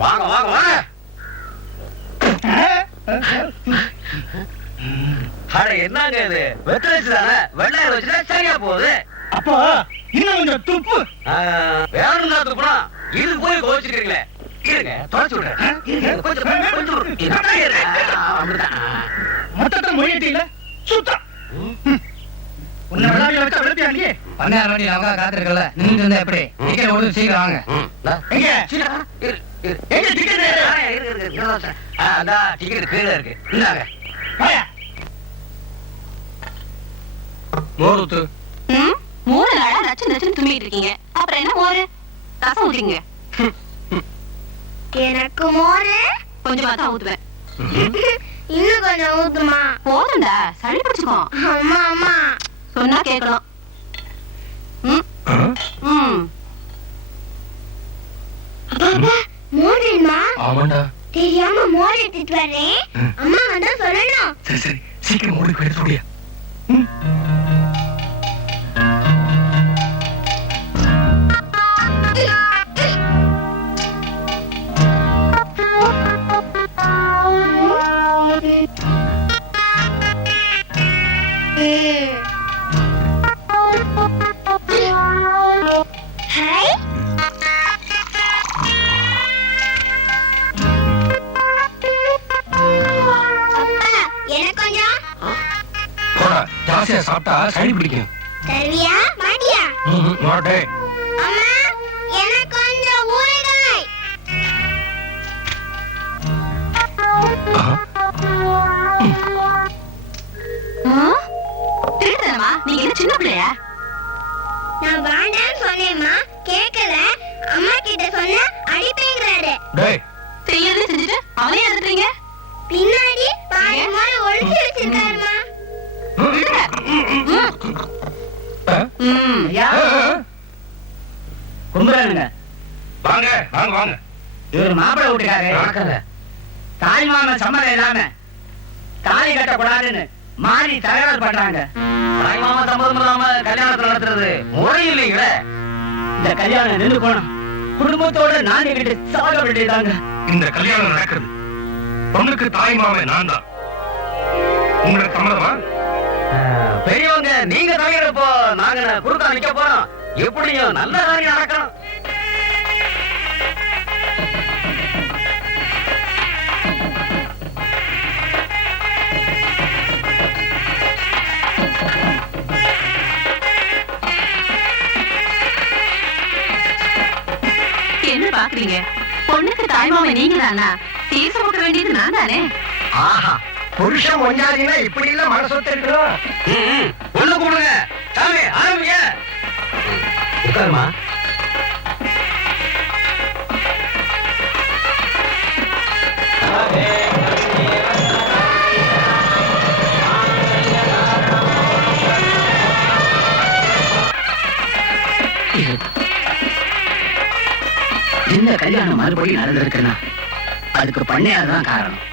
வாங்க வாங்க வாங்க. அட என்னங்க இது? வெத்தலை வச்சுதானே வெள்ளாயிரம் வச்சுட்டா சரியா போகுது. அப்போ இன்னும் கொஞ்சம் துப்பு. வேணும்னா துப்புனா இது போய் கோச்சுக்கிறீங்களே. இருங்க தொலைச்சு விடுறேன். மொத்தத்தை மொழியிட்டீங்கள சுத்தம். உன்னை விளையாடி வச்சா விளத்தியா நீ? 16 வண்டி அவங்க காத்திருக்கல. நின்று இருந்தா எப்படி? டிக்கெட் ஓடு சீக்கிரம் வாங்க. எங்க எங்க டிக்கெட்? அதான் டிக்கெட் கீழே இருக்கு. இந்தாங்க. மோர் ஊத்து. 3 நாளா நச்சு நச்சுன்னு தும்பிட்டு இருக்கீங்க. அப்புறம் என்ன மோரு? ரசம் ஊத்திங்க. எனக்கு மோரு கொஞ்சமா தான் ஊத்துவேன். இன்னும் கொஞ்சம் ஊத்துமா? போதும்டா, சளி பிடிச்சுக்கோ. அம்மா அம்மா சொன்னா கேட்கணும். மோர் வேணுமா? ஆமாண்டா. தெரியாம மோர் எடுத்துட்டு வரேன். அம்மா வந்தா சொல்லணும். சரி சரி சீக்கிரம் ஓடி போயிட்டு சொல்லியா. ஹாய் அப்பா எனக்கு கொஞ்சம் போடா, ஜாஸ்தியா சாப்பிட்டா சளி பிடிக்கும். தருவியா மாட்டியா? மாட்டே. அம்மா எனக்கு கொஞ்சம் ஊறுகாய். திருத்தனமா? நீங்க என்ன சின்ன பிள்ளையா? நான் வேண்டாம்னு சொன்னேம்மா, கேட்கல. அம்மா கிட்ட சொன்ன அடிப்பேங்கிறாரு. டேய் செய்யறது செஞ்சுட்டு அவனே எடுத்துறீங்க. பின்னாடி பாதி மோர ஒளிச்சு வச்சிருக்காருமா. கும்புறானுங்க. வாங்க வாங்க வாங்க. இவரு மாப்பிள்ளை விட்டுக்காரு. தாய் மாமன் சம்மதம் இல்லாம தாலி கட்டக்கூடாதுன்னு மாறி தகராறு பண்றாங்க. தாய் மாமா சம்மதம் இல்லாம கல்யாணத்தை நடத்துறது முறை இல்லைங்களே. இந்த கல்யாணம் நின்று போனோம். குடும்பத்தோட நானே கிட்ட சாக வேண்டியதாங்க. இந்த கல்யாணம் நடக்கிறது. பொண்ணுக்கு தாய் மாமன் நான் தான். உங்களுக்கு சம்மதமா? பெரியவங்க நீங்க தலையிடப்போ நாங்க குறுக்கா நிக்க போறோம். எப்படியும் நல்ல காரியம் நடக்கணும். என்ன பாக்குறீங்க? பொண்ணுக்கு தாய்மாமன் நீங்க தானா? தீர்ச போக்க வேண்டியது நான் தானே. ஆஹா, புருஷன் ஒஞ்சாதீங்கன்னா இப்படி இல்ல மனசொத்து இருக்கிறோம். ஒண்ணு கூடுங்க. சாமி ஆரம்பிங்க. உட்காருமா. இந்த கல்யாணம் மறுபடியும் நடந்திருக்குன்னா அதுக்கு பண்ணையார் தான் காரணம்.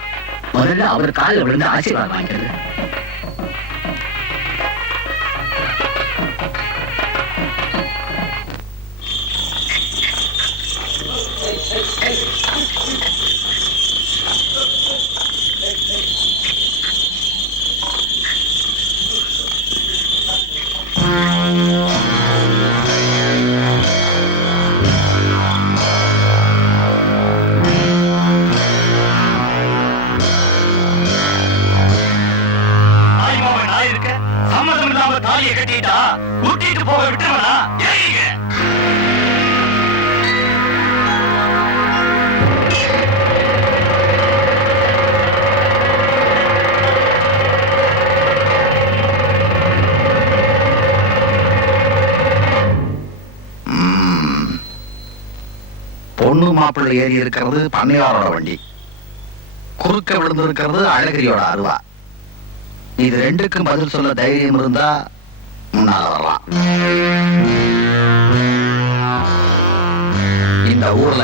முதல்ல அவர் காலில் விழுந்து ஆசீர்வாதம் வாங்கிக்கிறது. தாலியை கட்டிட்டா கூட்டிட்டு போக விட்டுருவா. ஏறிங்க. பொண்ணு மாப்பிள்ளை ஏறி இருக்கிறது பண்ணையாரோட வண்டி, குறுக்க விழுந்திருக்கிறது அழகிரியோட அருவா. இது ரெண்டுக்கும் பதில் சொல்ல தைரியம் இருந்தா முன்னால வரலாம். இந்த ஊர்ல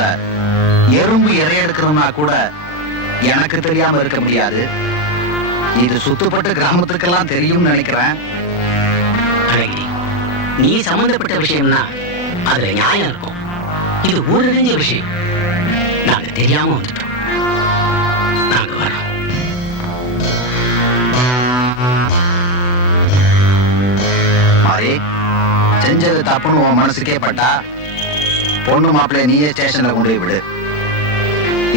எறும்பு இறைய எடுக்கணும்னா கூட எனக்கு தெரியாம இருக்க முடியாது. இது சுத்துப்பட்டு கிராமத்துக்கெல்லாம் தெரியும்னு நினைக்கிறேன். அழகிரி, நீ சம்பந்தப்பட்ட விஷயம்னா அதுல நியாயம் இருக்கும். இது ஊரறிஞ்ச விஷயம். நான் எங்களுக்கு தெரியாம வந்துட்டோம். நாங்க வரோம். மாறி, செஞ்சது தப்புன்னு உன் மனசுக்கே பட்டா பொண்ணு மாப்பிள்ளைய நீயே ஸ்டேஷன்ல கொண்டு போய் விடு.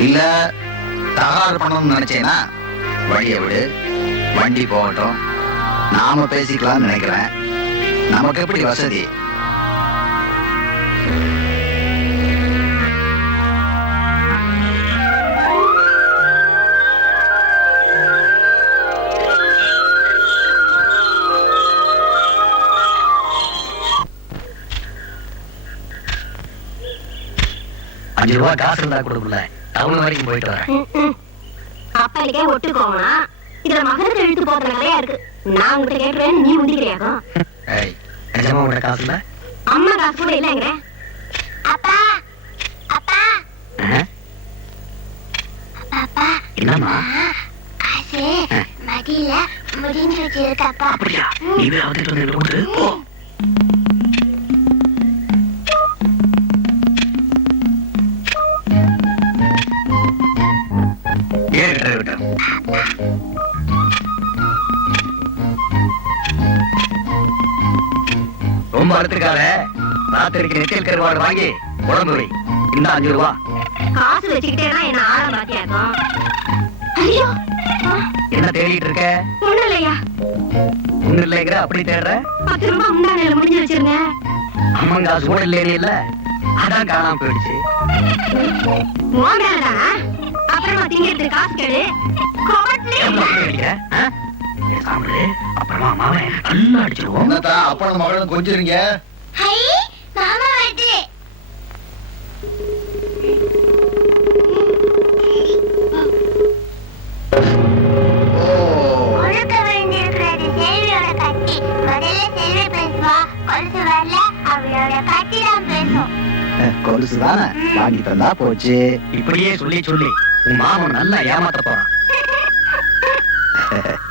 இல்ல தகராறு பண்ணணும்னு நினைச்சேன்னா வழியை விடு, வண்டி போகட்டும், நாம பேசிக்கலாம்னு நினைக்கிறேன். நமக்கு எப்படி வசதி? ₹5 காசு இருந்தா கொடுக்கல, டவுன் வரைக்கும் போயிட்டு வரேன். அப்பாளுக்கே ஒட்டுக்கோங்கண்ணா. இதுல மகனுக்கு எழுத்து போற நிறையா இருக்கு. நான் உங்ககிட்ட கேட்டுறேன், நீ முந்திக்கிறியாக்கும். ஏய், நிஜமா உன்கிட்ட காசு இல்ல? அம்மா காசு கூட இல்லைங்கிற. அப்பா அப்பா அப்பா, என்னம்மா? காசு மடியில முடிஞ்சு வச்சிருக்கப்பா. அப்படியா? நீ வந்துட்டு வந்து கொடுத்து போ. ரொம்ப அழுத்திருக்காத. ராத்திரிக்கு நெத்தியல் கருவாடு வாங்கி குழம்பு வை. இந்த ₹5. காசு வச்சுக்கிட்டேனா என்ன ஆழ பாத்தியாக்கும். ஐயோ, என்ன தேடிட்டு இருக்க? ஒண்ணும் இல்லையா. ஒண்ணு இல்லைங்கிற அப்படி தேடுற? ₹10 முன்னாடி முடிஞ்சு வச்சிருங்க. அம்மன் காசு கூட இல்லையே இல்ல, அதான் காணாம போயிடுச்சு. உன் மேலதானா? அப்புறமா திங்கிறது காசு கேடு. அப்புறமா அம்மாவை நல்லா அடிச்சிருவோம். அப்பனும் மகளும் கொஞ்சிருங்க. மாமா வருது. ஒழுக்க வேண்டியிருக்கிறது செல்வியோட கட்டி. முதல்ல செல்வி பேசுவா, கொலுசு வரல அவளோட கட்டி தான் பேசும். கொலுசு தானே வாங்கி தந்தா போச்சு. இப்படியே சொல்லி சொல்லி உன் மாமன் நல்லா ஏமாத்த போறான்.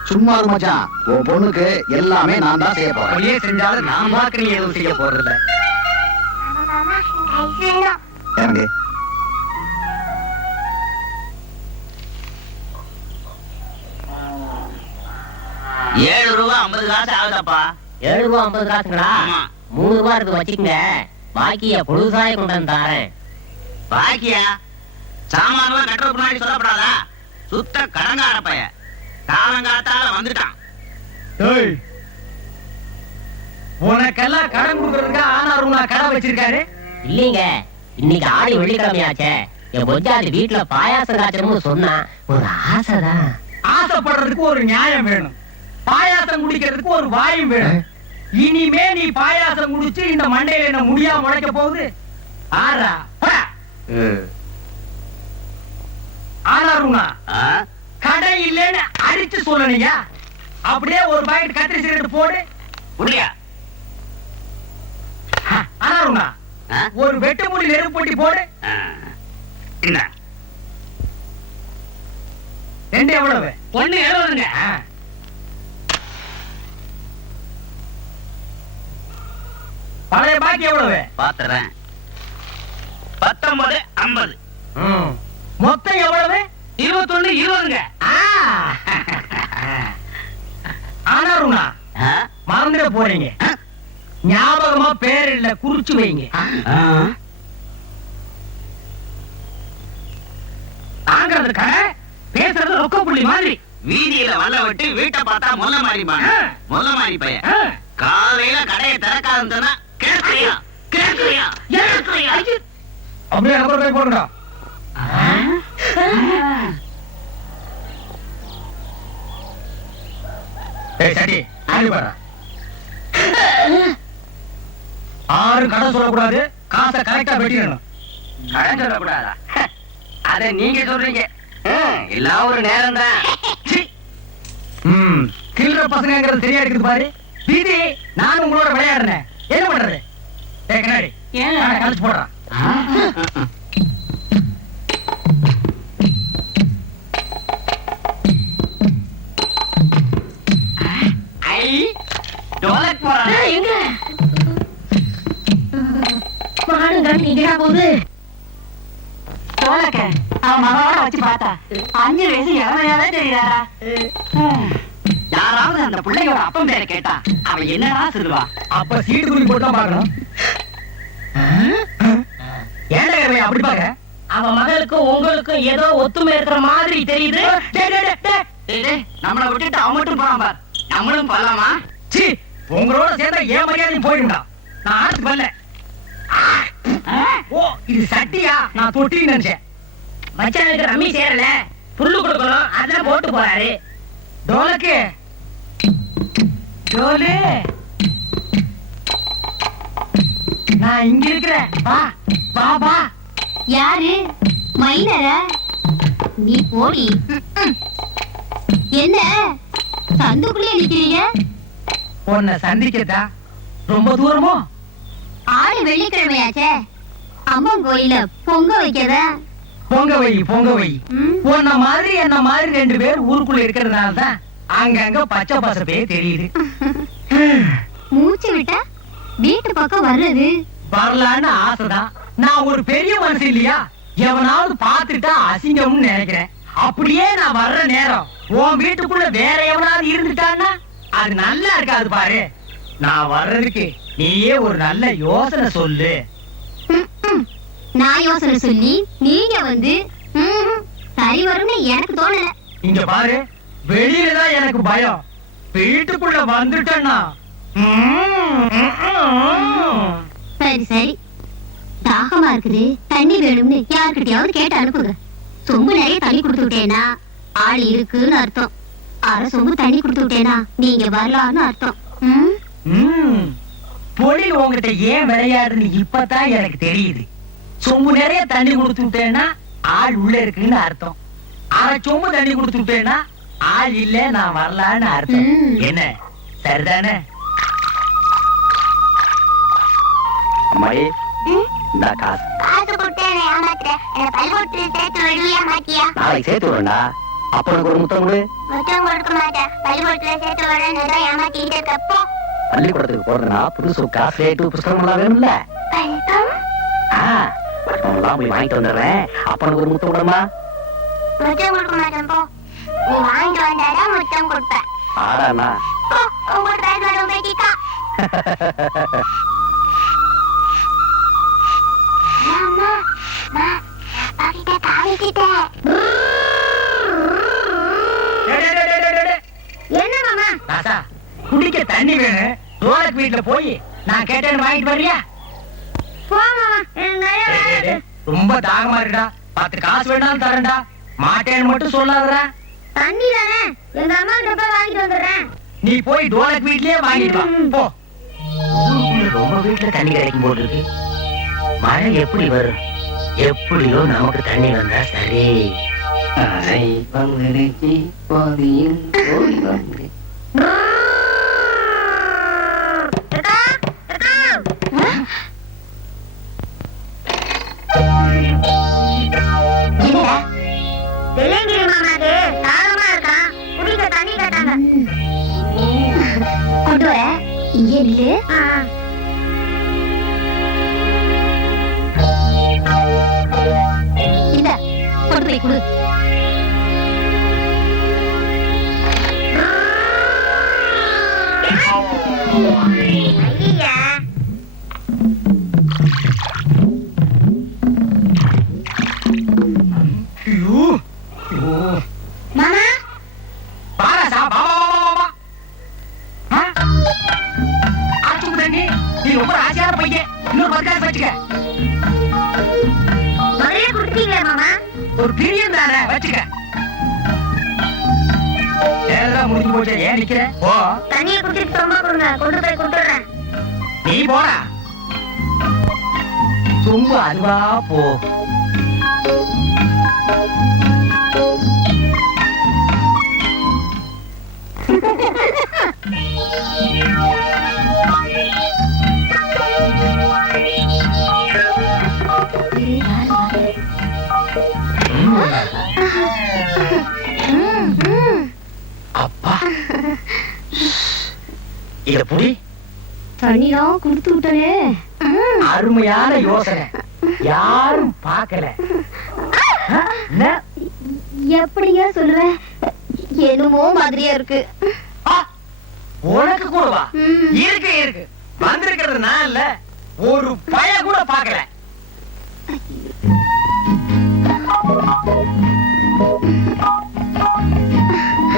சும்மா இரு மச்சான், உன் பொண்ணுக்கு எல்லாமே நான் தான் செய்ய போறேன். அப்படியே செஞ்சாலும் நான் பார்க்க நீ எதுவும் செய்ய போறதில்ல. மாமா கைஸ் வேணும். எனக்கு ₹7.50 ஆகுதப்பா. ₹7.50 ஆமா. ₹3 இருக்கு வச்சுக்கங்க. பாக்கிய பொழுதுசாய கொண்டு வந்து தாரேன். பாக்கியா? சாமான்லாம் கட்டுற முன்னாடி சொல்லப்படாதா? சுத்த கடங்கார பைய. காலங்காத்தால வந்துட்டான். உனக்கெல்லாம் கடன் கொடுக்கறதுக்கு ஆனாரும் கடை வச்சிருக்காரு. இல்லீங்க, இன்னைக்கு ஆடி வெள்ளிக்கிழமையாச்சே. என் பொஞ்சாதி வீட்டுல பாயாசம் காய்ச்சணும்னு சொன்னா ஒரு ஆசைதான். ஆசைப்படுறதுக்கு ஒரு நியாயம் வேணும். பாயாசம் குடிக்கிறதுக்கு ஒரு வாயும் வேணும். இனிமே நீ பாயாசம் குடிச்சு இந்த மண்டையில என்ன முடியா முளைக்க போகுது. ஆறா ஆனாருமா கடை இல்லைன்னு அடிச்சு சொல்லணுங்க. அப்படியே ஒரு பாக்கெட் கத்திரி சிகரெட் போடு. முடியா? ஆனாருமா ஒரு வெட்டு முடி நெருப்பு போட்டி போடு. என்ன? 2 எவ்வளவு? 1.70ங்க. பழைய பாக்கி எவ்வளவு? பாத்துறேன். 19.50. மொத்தம் எவ்வளவு? 21.20ங்க. ஆனாருமா மறந்துட போறீங்க. ஞாபகமா பேர் இல்ல, குறிச்சு வைங்க. தாங்கிறதுக்கா பேசுறது ரொக்க புள்ளி மாதிரி. வீதியில வல்ல விட்டு வீட்டை பார்த்தா முல்ல மாறிப்பாங்க. முல்ல மாறி பையன். காலையில கடையை திறக்காதுன்னா கேட்கறியா கேட்கறியா கேட்கறியா? அப்படியே அப்புறம் போய் போடுங்க. ஏய் சரி, ஆடி பாரு. 6 கடை சொல்லக்கூடாது, காசை கரெக்டா வெட்டிடணும். கடன் சொல்லக்கூடாதா? அத நீங்க சொல்றீங்க. எல்லாம் ஒரு நேரம் தான். கில்ற பசங்கிறது சரியா இருக்குது பாரு. வீதி நானும் உங்களோட விளையாடுறேன். என்ன பண்றது? கண்ணாடி கழிச்சு போடுறான். போகுது அவன் மகனோட வச்சு பார்த்தா 5 வயசு இளமையாவே தெரியுதாரா? யாராவது அந்த பிள்ளையோட அப்பன் பேரை கேட்டா அவன் என்னடா சொல்லுவா? அப்ப சீட்டு குறி போட்டு தான் பார்க்கணும். ஏன்டா இவன் அப்படி பாக்க? அவன் மகளுக்கும் உங்களுக்கும் ஏதோ ஒத்துமை இருக்கிற மாதிரி தெரியுது. நம்மளை விட்டுட்டு அவன் மட்டும் போறான் பார். நம்மளும் போலாமா? சீ, உங்களோட சேர்ந்தா ஏன் மரியாதையும் போயிடும்டா. நான் ஆத்து வரல. ஓ, இது சட்டியா? நான் தொட்டின்னு நினைச்சேன். மச்சானுக்கு ரம்மி சேரல, புல்லு கொடுக்கணும், அதான் போட்டு போறாரு. டோலுக்கு டோலு, நான் இங்க இருக்கிறேன். வா வா வா. யாரு? மைனரா? நீ போடி. என்ன சந்துக்குள்ளே நிக்கிறீங்க? உன்னை சந்திக்கதா? ரொம்ப தூரமோ? ஆளு வெள்ளிக்கிழமையாச்சே, அம்மன் கோயில பொங்க வைக்கதா? பொங்க வை பொங்க வை. உன்ன மாதிரி என்ன மாதிரி 2 பேர் ஊருக்குள்ள இருக்கிறதுனால தான் அங்கங்க பச்சை பசப்பே தெரியுது. மூச்சு விட்டா வீட்டு பக்கம் வர்றது வரலான்னு ஆசைதான். நான் ஒரு பெரிய மனுஷன் இல்லையா? எவனாவது பார்த்துட்டா அசிங்கம்னு நினைக்கிறேன். அப்படியே நான் வர்ற நேரம் உன் வீட்டுக்குள்ள வேற எவனாவது இருந்துட்டான்னா அது நல்லா இருக்காது பாரு. நான் வர்றதுக்கு நீயே ஒரு நல்ல யோசனை சொல்லு. நான் யோசனை சொல்லி நீங்க வந்து சரி வரும்னு எனக்கு தோணல. இங்க பாரு, வெளியில தான் எனக்கு பயம். வீட்டுக்குள்ள வந்துட்டேன்னா சரி சரி, தாகமா இருக்குது, தண்ணி வேணும்னு யாருக்கிட்டையாவது கேட்டு அனுப்புங்க. சொம்பு நிறைய தண்ணி கொடுத்து விட்டேனா ஆள் இருக்குன்னு அர்த்தம். அரை சொம்பு தண்ணி கொடுத்து விட்டேனா நீங்க வரலான்னு அர்த்தம். பொழி உங்ககிட்ட ஏன் விளையாடுன்னு இப்பதான் எனக்கு தெரியுது. சொம்பு நிறைய தண்ணி கொடுத்து விட்டேன்னா ஆள் உள்ள இருக்குன்னு அர்த்தம். அரை சொம்பு தண்ணி கொடுத்து விட்டேன்னா ஆள் இல்ல, நான் வரலான்னு அர்த்தம். என்ன சரிதானே? அம்மாயி, இந்த காசு காசு கொடுத்து ஏமாத்துறேன். என்ன பள்ளிக்கூடத்துல சேர்த்து விடுவியா மாட்டியா? நாளைக்கு சேர்த்து விடுறா. அப்பனுக்கு ஒரு முத்தம் கொடு. முத்தம் கொடுக்க மாட்டேன். பள்ளிக்கூடத்துல சேர்த்து விடுறேன்னு தான் ஏமாத்திட்டு இருக்கப்போ பள்ளிக்கூடத்துக்கு போறதுனா புதுசு காசு ரேட்டு புஸ்தகம் எல்லாம் வேணும்ல. பட்டணம்லாம் போய் வாங்கிட்டு வந்துடுறேன். அப்பனுக்கு ஒரு முத்தம் கொடுமா. முத்தம் கொடுக்க மாட்டேன் போ. நீ வாங்கிட்டு வந்தாதான் முத்தம் கொடுப்பேன். ஆடாண்ணா உங்களோட பேசோட பேட்டிக்கா. அம்மா அம்மா, அப்பா கிட்ட காமிச்சிட்டேன். என்ன மாமா? ராசா, குடிக்க தண்ணி வேணும். ரோலக் வீட்டுல போய் நான் கேட்டேன்னு வாங்கிட்டு வர்றியா? போ மாமா, எனக்கு நிறைய வேலை இருக்கு. ரொம்ப தாகமா இருக்குடா. 10 காசு வேணாலும் தரேன்டா. மாட்டேன்னு மட்டும் சொல்லாதடா. தண்ணி தானே, எங்க அம்மா கிட்ட போய் வாங்கிட்டு வந்துடுறேன். நீ போய் டோலக் வீட்லயே வாங்கிட்டு வா. போ. ஊருக்குள்ள ரொம்ப வீட்டுல தண்ணி கிடைக்கும் போது இருக்கு. மழை எப்படி வரும்? எப்படியோ நமக்கு தண்ணி வந்தா சரி. வெள்ளையங்கிரி மாமாக்கு தாகமா இருக்கான், குடிக்க தண்ணி கேட்டாங்க. கொண்டு வர இங்கே நில்லு. இந்த கொண்டு போய் கொடு. ஐயா, மாமா பாராசா, வா வா வா வா. ஆச்சுக்கு தண்ணி. நீ ரொம்ப ஆசையான பையன். இன்னொரு 10 காசு வச்சுக்க. முதல்ல குடுத்தீங்களா மாமா? ஒரு பிரியம் தானே, வச்சுக்க. நேரம் முடிஞ்சு போச்சு, ஏன் நிக்கிற? போ. தண்ணியை குடிச்சிட்டு சொம்ப கொடுங்க, கொண்டு போய் கொடுத்துடுறேன். நீ போடா. ரொம்ப அதுவா போ. அப்பா, இத புடி. தண்ணியும் குடுத்து விட்டனே. அருமையான யோசனை. யாரும் பார்க்கல. என்ன? எப்படிங்க சொல்லுவேன்? என்னமோ மாதிரியா இருக்கு. ஆ, உனக்கு கூடவா? ம். இருக்கு இருக்கு. வந்திருக்கிறது நான் இல்ல, ஒரு பய கூட பாக்கல.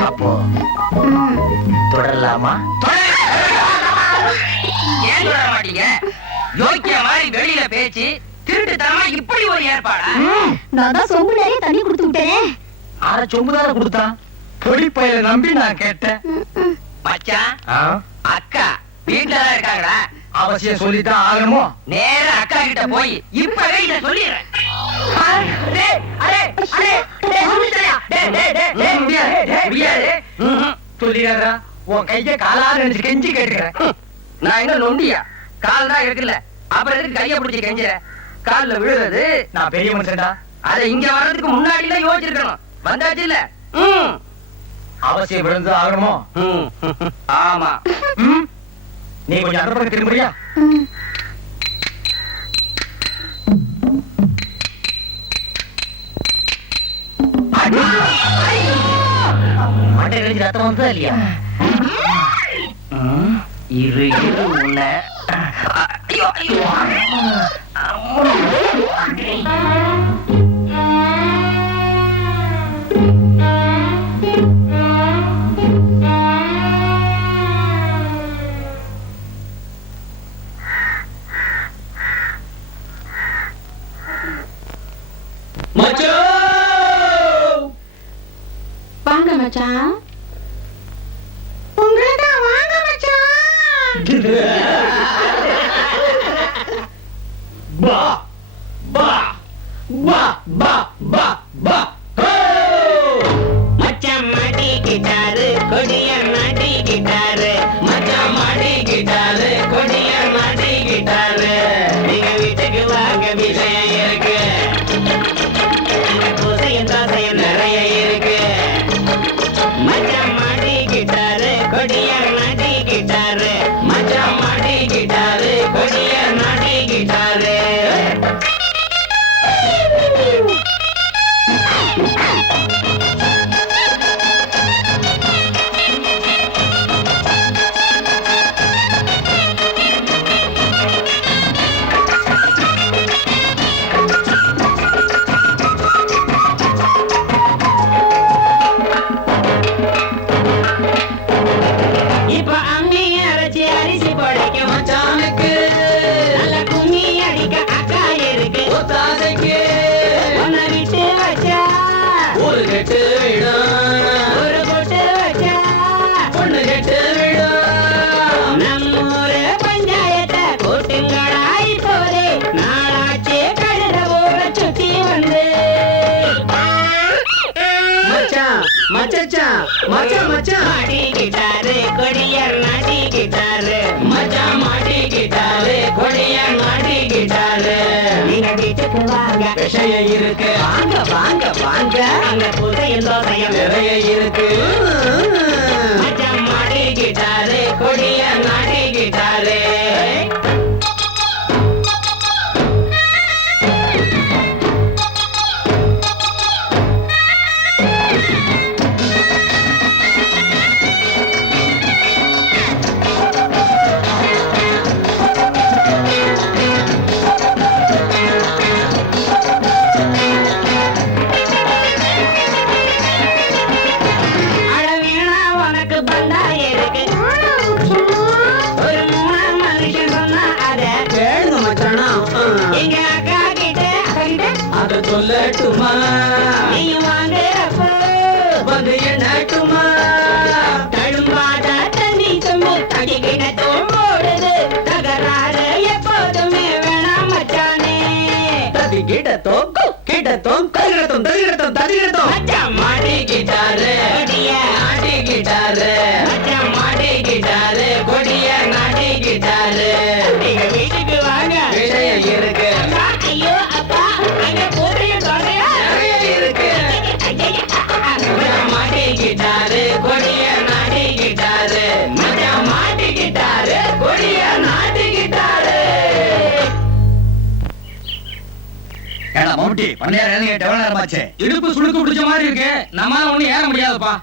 அப்போ தொடரலாமா? ஏன் சொல்ல மாட்டீங்க? யோக்கிய மாதிரி வெளியில பேச்சு திருட்டுத்தனமா இப்படி ஒரு ஏற்பாடா? நான் தான் சொம்பு நிறைய தண்ணி கொடுத்து விட்டேனே. அரை சொம்புதார கொடுத்தான். பொடி பையில நம்பி நான் கேட்டேன். மச்சான், அக்கா வீட்டுல தான் இருக்காங்களா? அவசியம் சொல்லித்தான் ஆகணுமோ? நேரா அக்கா கிட்ட போய் இப்பவே இத சொல்லிடுறேன். சொல்லிடுறா. உன் கைய காலாறு நினைச்சு கெஞ்சி கேட்டுக்கிறேன். நான் என்ன நொண்டியா? கால் தான் இருக்குல்ல, அப்புறம் எதுக்கு கைய பிடிச்சி கெஞ்சுற? கால்ல விழுறது நான் பெரிய மனுஷன்டா. அதை இங்க வர்றதுக்கு முன்னாடி எல்லாம் யோசிச்சிருக்கணும். வந்தாச்சு இல்ல? அவசியம் விழுந்து ஆகணுமோ? ஆமா. நீ கொஞ்சம் அந்த பக்கம் திரும்புறியா? மண்டை கழிச்சு ரத்தம் வந்ததா இல்லையா? இரு இரு உன்ன. ஐயோ ஐயோ. வாங்க மச்சான். உங்களதான் வாங்க மச்சான். பா பா பா பா பா பா. மச்சான் மாட்டிக்கிட்டாரு கொடியர் மாட்டிக்கிட்டாரு மச்சான் மாட்டிக்கிட்டாரு கொடியர் மாட்டிக்கிட்டாரு நீங்க வீட்டுக்கு வாங்க விஷயம் இருக்கு பூசையும் தோசையும் நிறைய இருக்கு மச்சான் மாட்டிக்கிட்டாரு கொடியர் மாட்டிக்கிட்டாரு மச்சான் மாட்டிக்கிட்டாரு கொடியர் மாட்டிக்கிட்டாரு இப்ப அம்மி அரைச்சி அரிசி படைக்கும் மச்சானுக்கு நல்ல கும்மி அடிக்க அக்கா இருக்கு ஒத்தாதைக்கு உன்னை விட்டு வச்சா ஒரு கெட்டு விடும் ஒரு கொட்டு வச்சா பொண்ணு கெட்டு விடும் நம்மூரு பஞ்சாயத்தை கூட்டுங்களா இப்போதே நாளாச்சே கழுத ஊர சுத்தி வந்து மச்சான் மச்சான் மச்சான் மச்சான் மாட்டிக்கிட்டாரு கொடியர் மாட்டிக்கிட்டாரு மச்சான் மாட்டிக்கிட்டாரு கொடியர் மாட்டிக்கிட்டாரு நீங்க வீட்டுக்கு வாங்க விஷயம் இருக்கு வாங்க வாங்க வாங்க அங்க புதையும் தோசையும் நிறைய இருக்கு மச்சான் மாட்டிக்கிட்டாரு கொடியர் மாட்டிக்கிட்டாரு அழவீணா உனக்கு பந்தா இருக்கு ஒரு மூணா மனுஷன் சொன்னா அத கேளுங்க மச்சானா எங்க அக்கா கிட்ட அத சொல்லட்டுமா நீயும் வாங்குறப்போ வந்து எண்ணட்டுமா தழும்பாத தண்ணி சொம்பு தடிக்கிட்ட தோம்போடுது தகராறு எப்போதுமே வேணாம் மச்சானே ததிகிடத்தோம் கிடத்தோம் ததிகிடத்தோம் ததிகிடத்தோம் மச்சான் மாட்டிக்கிட்டாரு கொடிய மாட்டிக்கிட்டாரு மச்சான் மாட்டிக்கிட்டாரு கொடிய மாட்டிக்கிட்டாரு நீங்க வீட்டுக்கு வாங்க விஷயம் இருக்கு ஐயோ அப்பா அங்க போறிய தோசையா நிறைய இருக்கு மச்சான் மாட்டிக்கிட்டாரு கொடிய மாட்டிக்கிட்டாரு மச்சான் மாட்டிக்கிட்டாரு கொடிய மாட்டிக்கிட்டாரு ஏடா மம்முட்டி பண்ணையார் இறங்கி எவ்வளவு நேரமாச்சு? இடுப்பு சுளுக்கு பிடிச்ச மாதிரி இருக்கு, நம்மளால ஒண்ணும் ஏற முடியாதுப்பா.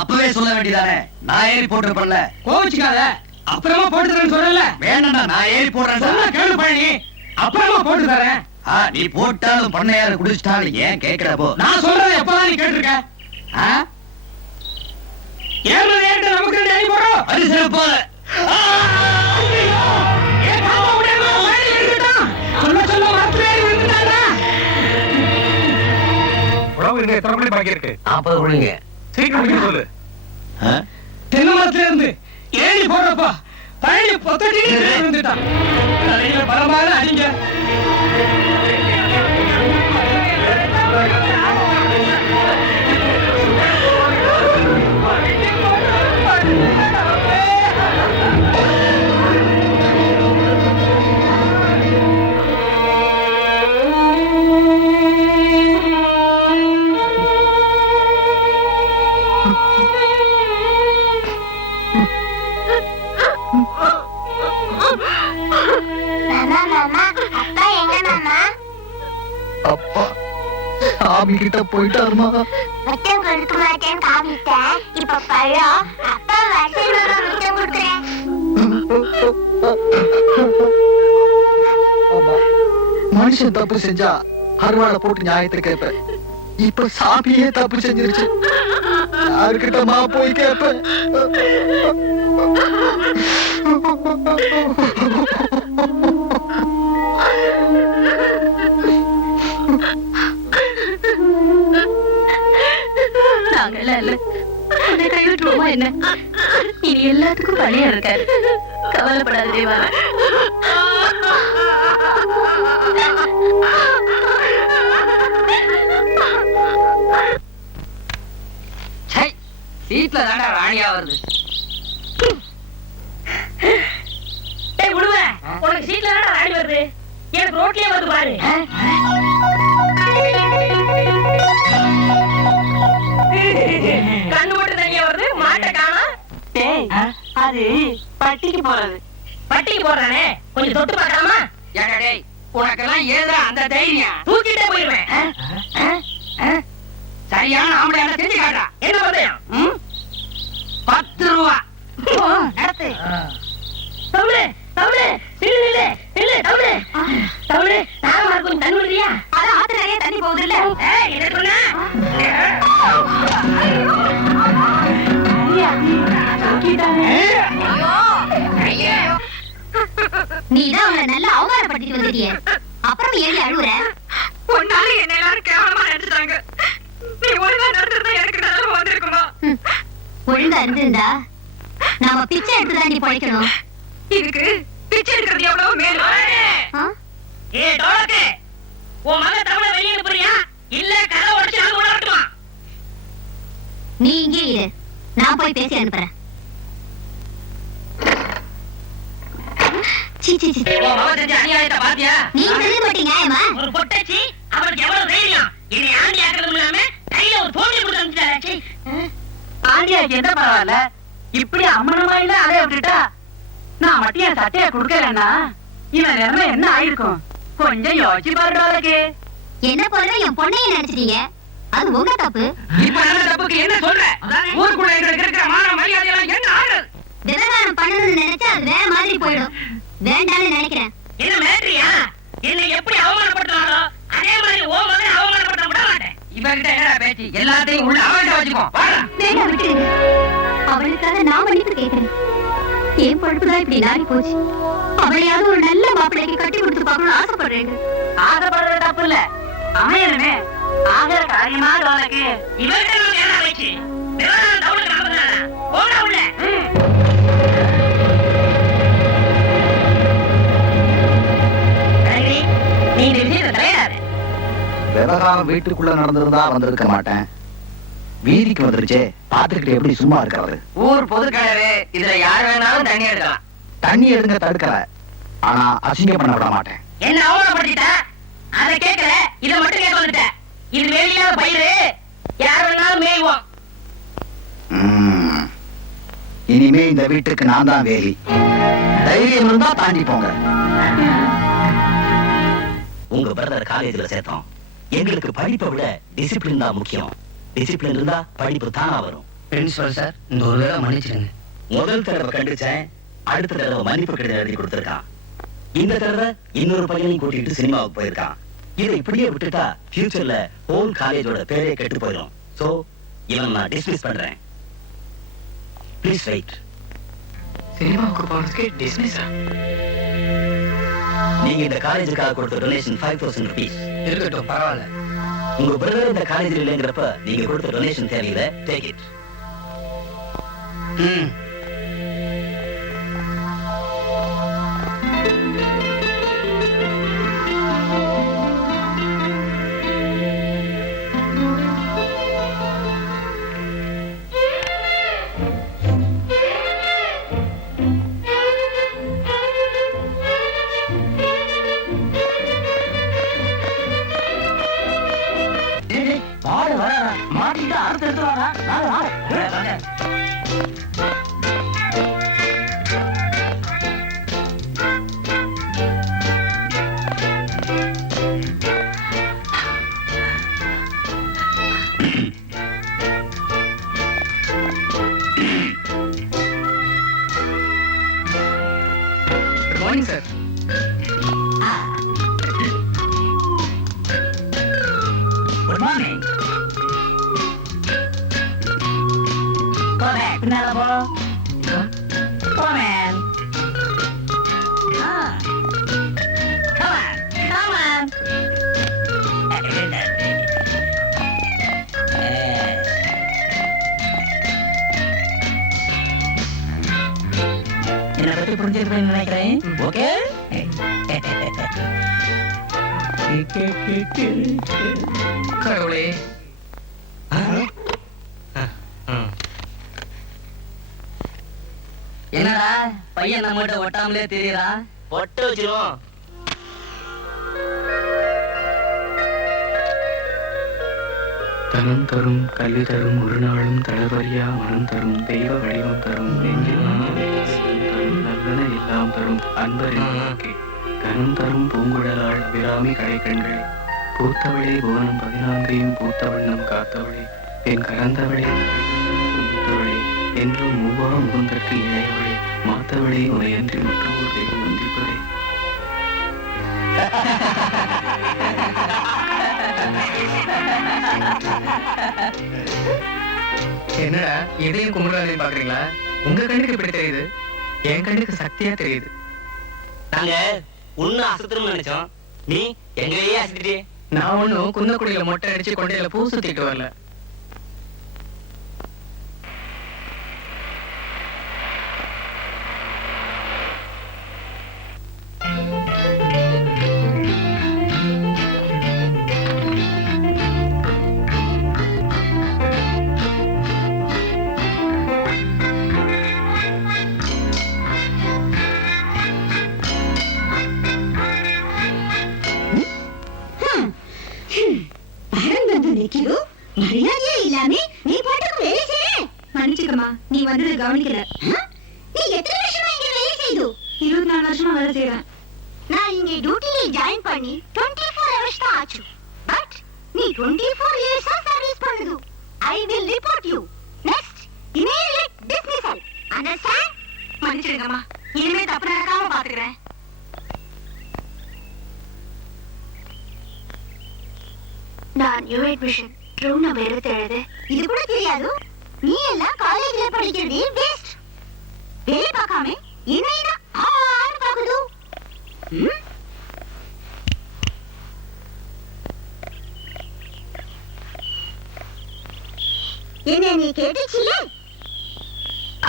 அப்பவே சொல்ல வேண்டியதானே, நான் ஏறி போட்டுருப்பேன்ல. கோவிச்சுக்காத, அப்புறமா போட்டு தரேன்னு சொல்லல. வேணாண்டா, நான் ஏறி போடுறேன். சொன்னா கேளு பழனி, அப்புறமா போட்டு தரேன். நீ போட்டாலும் பண்ணையாரு குடிச்சிட்டாலும் ஏன் கேட்கிறப்போ? நான் சொல்றதை எப்பதான் நீ கேட்டிருக்க? ஏறுறது ஏறிட்டு நமக்கு ரெண்டு அடி போடுறோம். அது சரி போல. சொல்ல சொல்ல மரத்துல ஏறி விழுந்துட்டாங்க. உழவு இன்னும் எத்தனை மணி பாக்கி இருக்கு? 40 குழிங்க. சீக்கிரம் முடிக்க சொல்லு. தென்னை மரத்துல இருந்து ஏறி போடுறப்பா பழனி பொத்தடி விழுந்துட்டான். தலையில பரவாயில்ல அடிங்க. அப்பா சாமி கிட்ட போயிட்டாருமா. மிச்சம் கொடுக்க மாட்டேன்னு காமிட்டேன். இப்ப பழம் அப்பா வருஷம் மிச்சம் கொடுக்குறேன். மனுஷன் தப்பு செஞ்சா அருவாளை போட்டு நியாயத்தை கேட்பேன். இப்ப சாமியே தப்பு செஞ்சிருச்சு, யாருக்கிட்டமா போய் கேட்பேன்? நாங்கெல்லாம் இல்ல, உன்னை கைவிட்டுருவோமா என்ன? இனி எல்லாத்துக்கும் பழியா இருக்காரு. கவலைப்படாத தேவா. சீட்ல தாண்டா ராணியா வருது. உனக்கு சீட்ல தாண்டா ராணி வருது, எனக்கு ரோட்லயே வருது பாரு. கண்ணு மட்டும் தனியா வருது, மாட்டை காணோம். அது பட்டிக்கு போறது. பட்டிக்கு போறானே, கொஞ்சம் தொட்டு பார்க்கலாமா? டேய், உனக்கெல்லாம் ஏதா அந்த தைரியம்? தூக்கிட்டே போயிருவேன். சரியான ஆம்பளையால செஞ்சு காட்டுறா. என்ன பந்தயம்? 10 ரூபா நடத்து. தமிழே, தமிழே, நில்லு, நில்லு, நில்லு, தமிழே. தமிழே, தாகமா இருக்கும், தண்ணி வருதியா? அதான் ஆத்து நிறைய தண்ணி போகுது இல்ல? என்ன சொன்ன? நீதான் அவனை நல்லா அவமானப்படுத்திட்டு வந்துட்டிய, அப்புறம் ஏறி அழுவுற? உன்னால என்ன எல்லாரும் கேவலமா நினைச்சிட்டாங்க. நீ ஒழுங்கா நடந்துருந்தா எனக்கு நிலைமை வந்திருக்குமா? ஒழுங்கா இருந்திருந்தா நாம பிச்சை எடுத்து தாண்டி பொழைக்கணும். இதுக்கு பிச்சை எடுக்கிறது எவ்வளவு மேலும். ஏ டோலக்கு, உன் மகன் தமிழை வெளியே அனுப்புறியா இல்ல கதை உடைச்சு அது உணரட்டுமா? நீ இங்கே இரு, நான் போய் பேசி அனுப்புறேன். உன் மகன் செஞ்ச அநியாயத்தை பாத்தியா? நீங்க செஞ்சு போட்டீங்க நியாயமா? ஒரு பொட்டச்சி, அவனுக்கு எவ்வளவு தைரியம்! இனி ஆண்டி ஆக்கிறதும் இல்லாம கையில ஒரு தோண்டி கொடுத்து அனுப்பிச்சாச்சு. ஆண்டியாக்கு எந்த பரவாயில்ல, இப்படி அம்மனமா இல்ல அலைய விட்டுட்டா. நான் மட்டும் என் சட்டையை கொடுக்கலன்னா இவன் நிலைமை என்ன ஆயிருக்கும்? கொஞ்சம் யோசிச்சு பாருடாக்கு. என்ன போல என் பொண்ணைய நினைச்சிட்டீங்க, அது உங்க தப்பு. இப்ப நடந்த தப்புக்கு என்ன சொல்ற? ஊருக்குள்ள எங்களுக்கு இருக்கிற மான மரியாதை எல்லாம் என்ன ஆகுது? விவகாரம் பண்ணணும்னு நினைச்சா அது வேற மாதிரி போயிடும். வேண்டாம்னு நினைக்கிறேன். என்ன மேட்ரியா? என்னை எப்படி அவமானப்படுத்தினாலோ அதே மாதிரி ஓ மகன் அவமானப்படுத்த விட மாட்டேன். இவகிட்ட என்னடா பேச்சு? எல்லாத்தையும் உள்ள அவன்கிட்ட வச்சுக்கோ. வேண்டாம், விட்டுருங்க. அவளுக்காக நான் மன்னிப்பு கேட்கிறேன். என் பொழுப்புதான் இப்படி நாரி போச்சு. அவளையாவது ஒரு நல்ல மாப்பிள்ளைக்கு கட்டி கொடுத்து பார்க்கணும்னு ஆசைப்படுறேங்க. ஆசைப்படுறது தப்பு இல்ல, அமையணுமே. ஆகிற காரியமா டோலக்கு? இவர்கிட்ட நான் என்ன ஆயிடுச்சு? விவகாரம் தவளுக்கு நடந்ததுனால போடா உள்ள. நீ இந்த விஷயத்தை தலையிடாத. விவகாரம் வீட்டுக்குள்ள நடந்திருந்தா வந்திருக்க மாட்டேன். வீதிக்கு வந்துருச்சே, பாத்துக்கிட்டு எப்படி சும்மா இருக்கிறது? ஊர் பொது கிணறு, இதுல யார் வேணாலும் தண்ணி எடுக்கலாம். தண்ணி எடுங்க தடுக்கல, ஆனா அசிங்கம் பண்ண விட மாட்டேன். என்ன அவமானப்படுத்திட்ட? அதை கேட்கல, இதை மட்டும் கேட்க வந்துட்ட. இது வேலியாத பயிரு, யார் வேணாலும் மேய்வோம். இனிமே இந்த வீட்டுக்கு நான் தான் வேலி. தைரியம் இருந்தா தாண்டி போங்க. உங்க பிரதர் காலேஜ்ல சேர்த்தோம், எங்களுக்கு படிப்பை விட டிசிப்ளின் தான் முக்கியம். டிசிப்ளின் இருந்தா படிப்பு தானா வரும். பிரின்சிபல் சார், இந்த ஒரு தடவை மன்னிச்சிடுங்க. முதல் தடவை கண்டிச்சேன், அடுத்த தடவை மன்னிப்பு கடிதம் எழுதி கொடுத்திருக்கான். இந்த தடவை இன்னொரு பையனையும் கூட்டிட்டு சினிமாவுக்கு போயிருக்கான். இதை இப்படியே விட்டுட்டா ஃபியூச்சர்ல ஹோல் காலேஜோட பேரே கெட்டு போயிடும். சோ இவன் நான் டிஸ்மிஸ் பண்றேன். Please wait. சினிமாவுக்கு போறதுக்கு டிஸ்மிஸா? நீங்க இந்த காலேஜுக்காக கொடுத்த டொனேஷன் 5000 rupees. இருக்கட்டும், பரவாயில்ல. உங்க பிரதர் இந்த காலேஜில் இல்லைங்கிறப்ப நீங்க கொடுத்த டொனேஷன் தேவையில்லை. Take it. வாடு வர மாட்டிட்டு அறுத்து எடுத்து வரா. Good morning sir. Good morning. Come பின்னால போ. Come on. Come on. Come on. என்னை பத்தி புரிஞ்சிருப்பேன்னு நினைக்கிறேன். ஓகே? கடவுளே, என்னடா பையன் நம்மகிட்ட ஒட்டாமலே தெரியறான்? ஒட்ட வச்சிருவோம். தனம் தரும் கல்வி தரும் ஒரு நாளும் தளவரியா மனம் தரும் தெய்வ வடிவம் தரும் நெஞ்சில் தரும் நல்லன எல்லாம் தரும் அன்பரின் வாழ்க்கை கனம் தரும் பூங்குழலாள் விராமி கடைக்கண்களே பூத்தவளே புவனம் 14 பூத்தவள் நம் காத்தவளே என் கலந்தவளே மூத்தவளே என்றும் மூவா முகந்தற்கு இணையவளே மாத்தவளே உனையன்றி மற்றோர் தெய்வம் வந்திப்பதே. என்னடா இதையும் குமுறாலையும் பாக்குறீங்களா? உங்க கண்ணுக்கு இப்படி தெரியுது, என் கண்ணுக்கு சக்தியா தெரியுது. நாங்க உன்ன அசுத்தம் நினைச்சோம், நீ எங்களையே அசுத்திட்டே. நான் ஒண்ணும் குன்னக்குடியில மொட்டை அடிச்சு கொண்டையில பூ சுத்திட்டு வரல. மரியாதையே இல்லாம நீ பாட்டுக்கு வேலை செய்ய. மன்னிச்சுக்கம்மா, நீ வந்தது கவனிக்கல. நீ எத்தனை வருஷமா இங்க வேலை செய்து? 24 வருஷமா வேலை செய்யறேன். நான் இங்க டியூட்டில ஜாயின் பண்ணி 24 hours தான் ஆச்சு. பட் நீ 24 years சர்வீஸ் பண்ணுது. I will report you. Next, immediate dismissal. Understand? மன்னிச்சிடுங்கம்மா, இனிமே தப்பு நடக்காம பாத்துக்கிறேன். நான் நியூ அட்மிஷன் ரூம் நம்பர் 27. இது கூட தெரியாது? நீ எல்லாம் காலேஜ்ல படிக்கிறதே வேஸ்ட். வேலை பார்க்காம என்ன ஆறு பாக்குது. என்ன நீ கேட்டுச்சியே?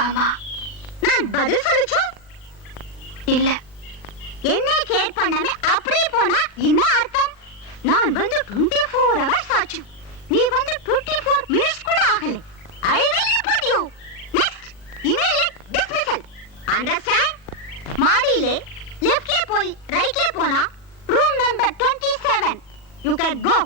ஆமா. நான் பதில் சொல்லிச்சேன் இல்ல. என்ன கேட் பண்ணாம அப்படியே போனா என்ன அர்த்தம்? நான் வந்து 24 hours ஆச்சு, நீ வந்து 24 minutes கூட ஆகல. I will report you. Next, immediate dismissal. Understand? மாடியிலே லெஃப்ட்ல போய் ரைட்ல போனா room number 27. You can go.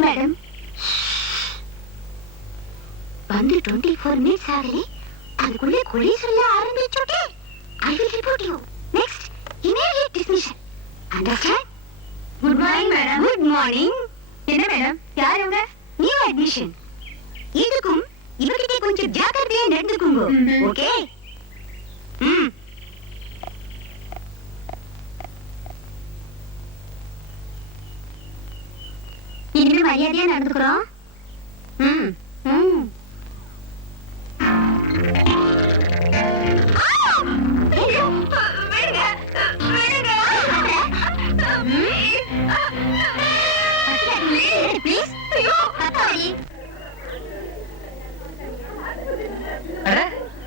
Madam வந்து 24 மினிட்ஸ் ஆகலே அதுக்குள்ளே கொலை சொல்ல ஆரம்பிச்சுட்டே. I will report you next immediate dismission. Understand? Good morning madam. Good morning. என்ன மேடம், யார் உங்க? New admission. இதுக்கும் இவகிட்ட கொஞ்சம் ஜாக்கிரதையா நடந்துக்குங்க. ஓகே? இனிமே மரியாதையா நடந்துக்கிறோம்.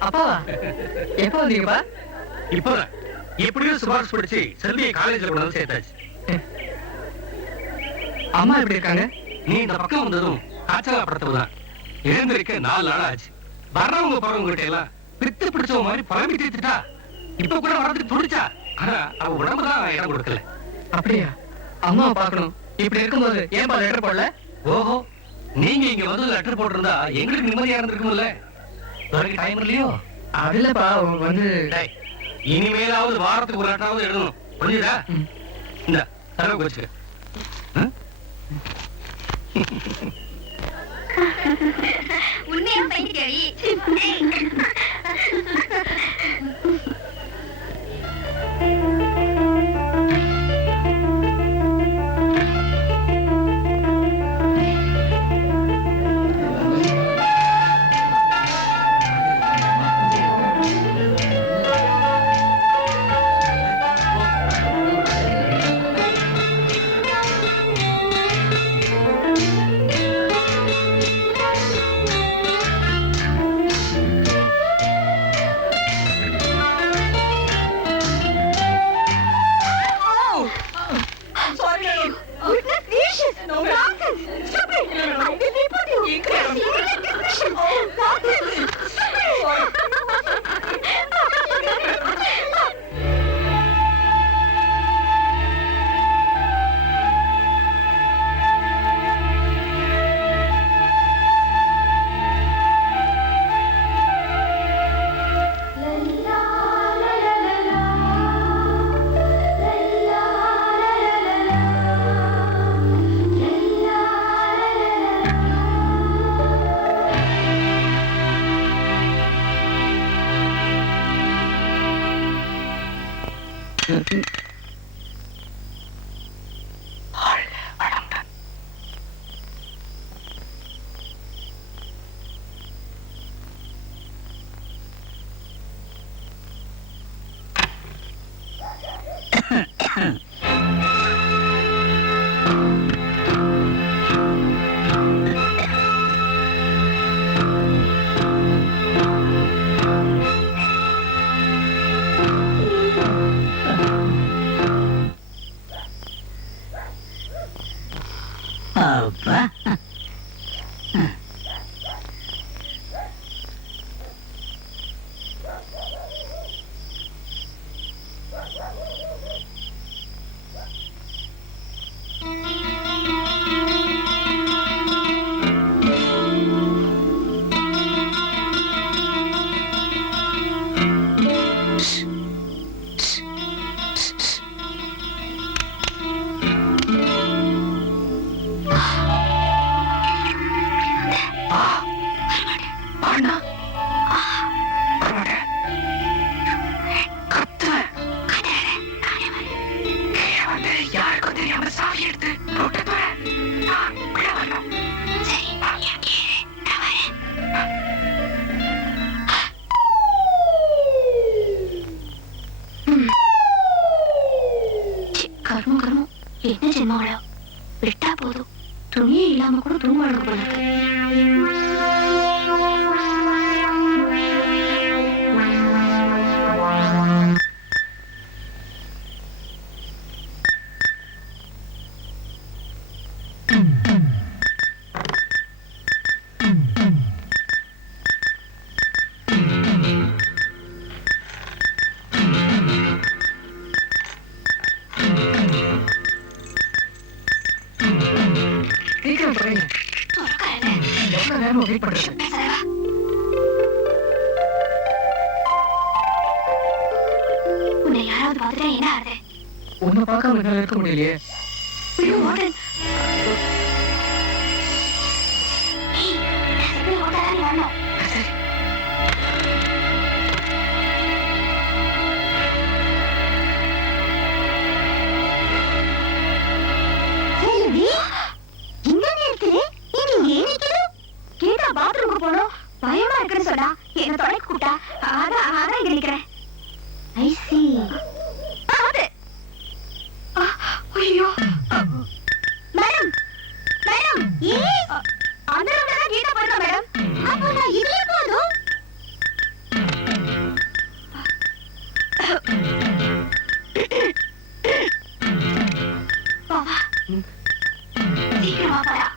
அப்பாவா எப்ப வந்தீங்கப்பா? இப்பதான் எப்படியோ சிபாரிசு படிச்சு செல்வியை காலேஜ்ல கொண்டு வந்து சேர்த்தாச்சு. அம்மா எப்படி இருக்காங்க? நீ இந்த பக்கம் வந்ததும் காய்ச்சலா படுத்ததுதான். எழுந்திருக்க 4 நாள் ஆச்சு. வர்றவங்க போறவங்க கிட்ட எல்லாம் பித்து பிடிச்சவங்க மாதிரி புலம்பி தீர்த்துட்டா. இப்ப கூட வரதுக்கு துடிச்சா, ஆனா அவ உடம்புதான் இடம் கொடுக்கல. அப்படியா? அம்மாவை பார்க்கணும். இப்படி இருக்கும்போது ஏன்பா லெட்டர் போடல? ஓஹோ, நீங்க இங்க வந்து லெட்டர் போட்டிருந்தா எங்களுக்கு நிம்மதியா இருந்திருக்கும்ல. வரைக்கும் டைம் இல்லையோ? அது இல்லப்பா, வந்து டேய், இனிமேலாவது வாரத்துக்கு ஒரு லெட்டராவது எழுதணும். புரிஞ்சுதா? இந்த தரவு வச்சுக்க. உண்மையா பைத்தியக்காரி. மருமகளோ விட்டா போதும் துணியே இல்லாம கூட தூங்குவாங்க போல இருக்கு. சீக்கிரம் போறீங்க. எவ்வளவு நேரம் வெயிட் பண்றது? உன்னை யாராவது பார்த்துட்டா என்ன ஆகுது? உன்னை பார்க்காம என்னால இருக்க முடியலையே. ஐயோ, வார்டன். ஏய், நான் எப்படி ஓட்டாதான் வரணும்? சரி. இந்த நேரத்துல நீ ஏன் நிக்கணும்? கீதா பாத்ரூமுக்கு போனோம். பயமா இருக்குன்னு சொன்னா என்ன தொலைக்கு கூட்டா. அதான் இங்க நிக்கிறேன். ஐ சி. ஐயோ மேடம், மேடம், அந்த ரூம்ல தான் கீதா போறா மேடம். அப்ப நான் இதுலயே போதும். வா சீக்கிரம் வா பாயா.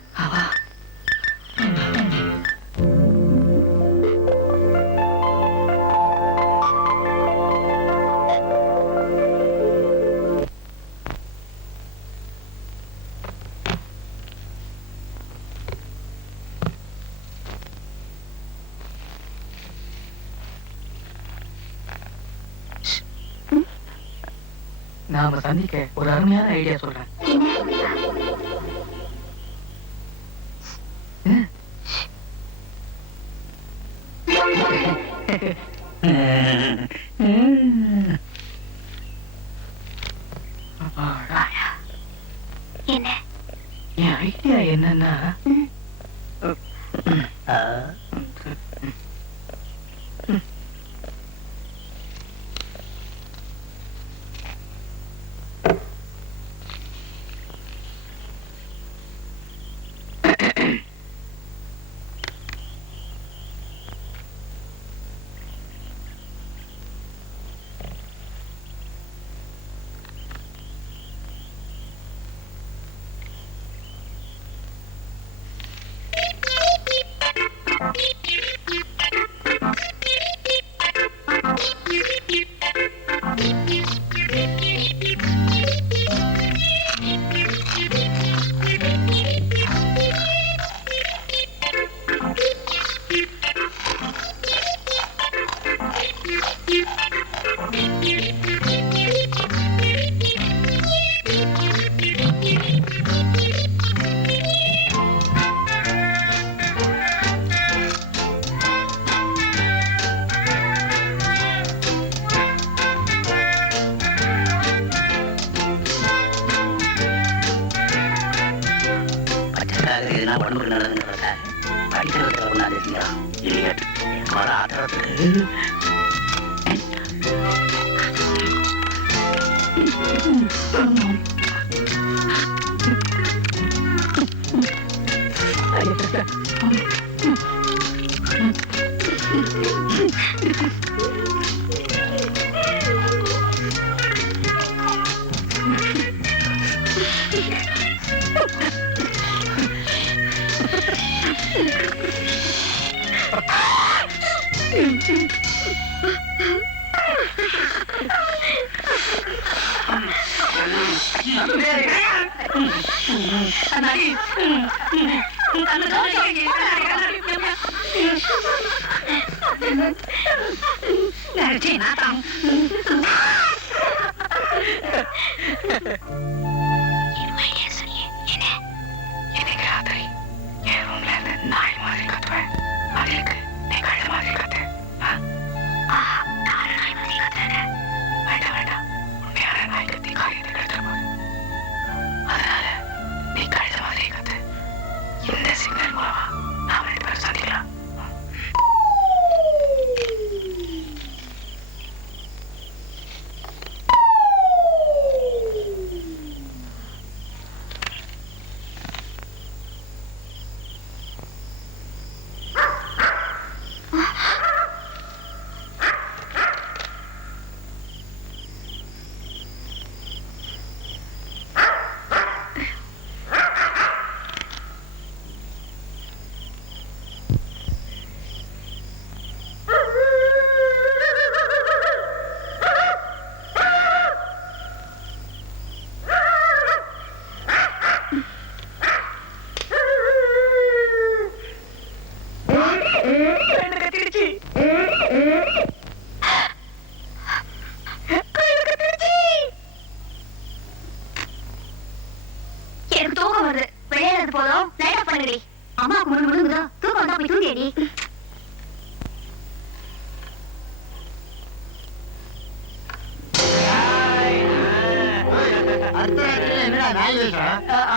நாம சந்திக்க ஒரு அருமையான ஐடியா சொல்றேன். என்ன என் ஐடியா என்னன்னா, உடம்புக்கு நல்லதுங்கிறத படிக்கிறதுக்கு ஒன்றாது இல்லையா வர ஆத்திரத்துக்கு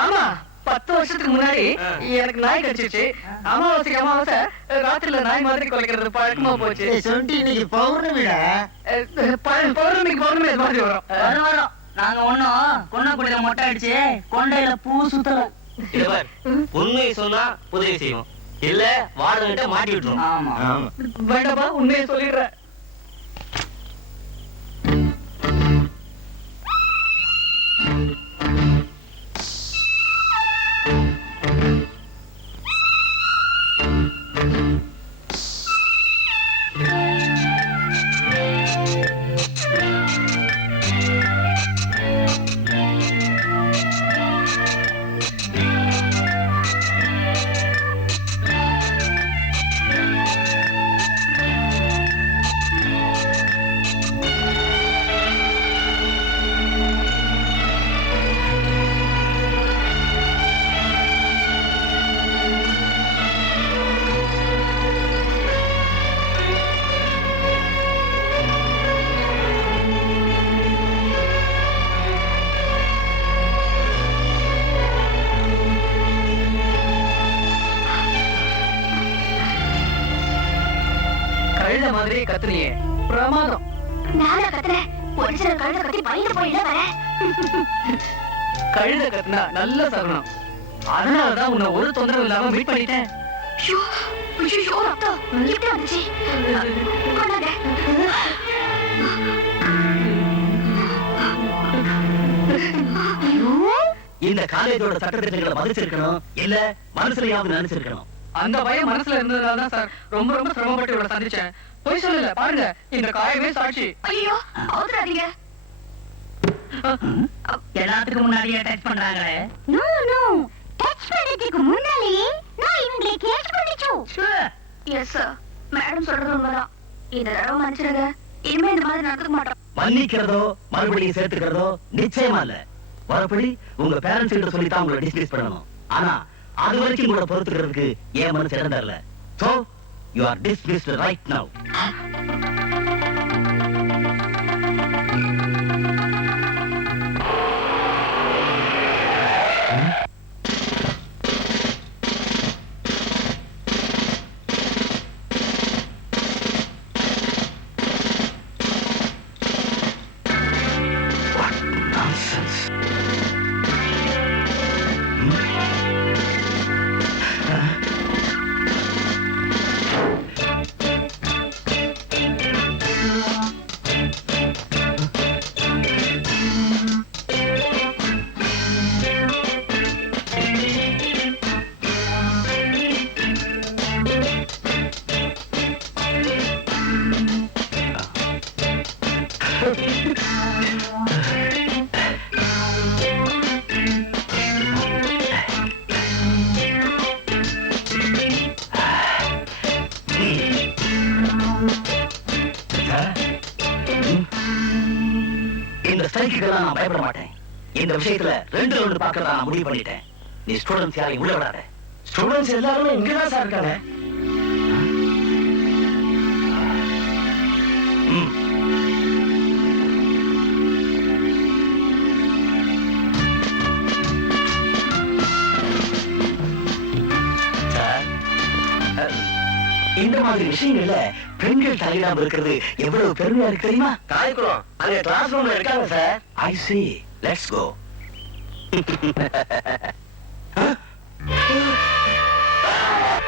ஆமா 10 வருஷத்துக்கு முன்னாடி எனக்கு நாய் கடிச்சிருச்சு. அமாவாசைக்கு அமாவாசை ராத்திரில நாய் மாதிரி கொலைக்கிறது பழக்கமா போச்சு. இன்னைக்கு பௌர்ணமிடா. பௌர்ணமிக்கு பௌர்ணமி இது மாதிரி வரும். வரும் நாங்க ஒண்ணும் கொன்னக்குடியில மொட்டை அடிச்சு கொண்டையில பூ சுத்தல. உண்மையை சொன்னா உதவி செய்வோம், இல்ல வாடகிட்ட மாட்டி விட்டுரும். ஆமா வேண்டாமா, உண்மையை சொல்லிடுறேன். கழுத மாதிரி கத்துனியே, பிரமாதம். நானா கத்துறேன்? ஒரிஜினல் கழுத கத்தி பயந்து போயிட வரேன். கழுத கத்துனா நல்ல சகுனம். அதனாலதான் உன்னை ஒரு தொந்தரவு இல்லாம மீட் பண்ணிட்டேன். ரத்தம் எப்படி வந்துச்சு? கொண்டாங்க. இந்த காலேஜோட சட்டத்திட்டங்களை மதிச்சிருக்கணும், இல்ல மனசுலயாவது நினைச்சிருக்கணும். அந்த பயம் மனசுல இருந்ததுனாலதான் சார் ரொம்ப ரொம்ப சிரமப்பட்டு இவளை சந்திச்சேன். போய் சொல்லல, பாருங்க இந்த காயமே சாட்சி. ஐயோ அவசராதீங்க. எல்லாத்துக்கும் முன்னாடியே டச் பண்றாங்களே. நோ நோ, டச் பண்ணதுக்கு முன்னாலேயே நான் இவங்களை கேட்ச் பண்ணிச்சோம். எஸ் சார், மேடம் சொல்றது உண்மைதான். இந்த தடவை மன்னிச்சிருங்க, இனிமே இந்த மாதிரி நடந்துக்க மாட்டோம். மன்னிக்கிறதோ மறுபடியும் சேர்த்துக்கிறதோ நிச்சயமா இல்ல. மறுபடி உங்க பேரண்ட்ஸ் கிட்ட சொல்லித்தான் உங்களை டிஸ்மிஸ் பண்ணணும். ஆனா அது வரைக்கும் கூட பொறுத்துக்கிறதுக்கு ஏன் மனசு இடம் தரல. So you are dismissed right now. What nonsense. இந்த ஸ்ட்ரைக்குக்கெல்லாம் நான் பயப்பட மாட்டேன். இந்த விஷயத்துல ரெண்டு ஒன்று பார்க்கறதா நான் முடிவு பண்ணிட்டேன். நீ ஸ்டூடெண்ட்ஸ் யாரையும் உள்ள விடாத. ஸ்டூடெண்ட்ஸ் எல்லாருமே இங்கதான் சார் இருக்காங்க. இந்த மாதிரி விஷயங்கள்ல பெண்கள் தலையிடாம இருக்கிறது எவ்வளவு பெருமையா இருக்கு தெரியுமா? காய்க்குறோம் அங்க கிளாஸ் ரூம்ல இருக்காங்க sir. I see. Let's go.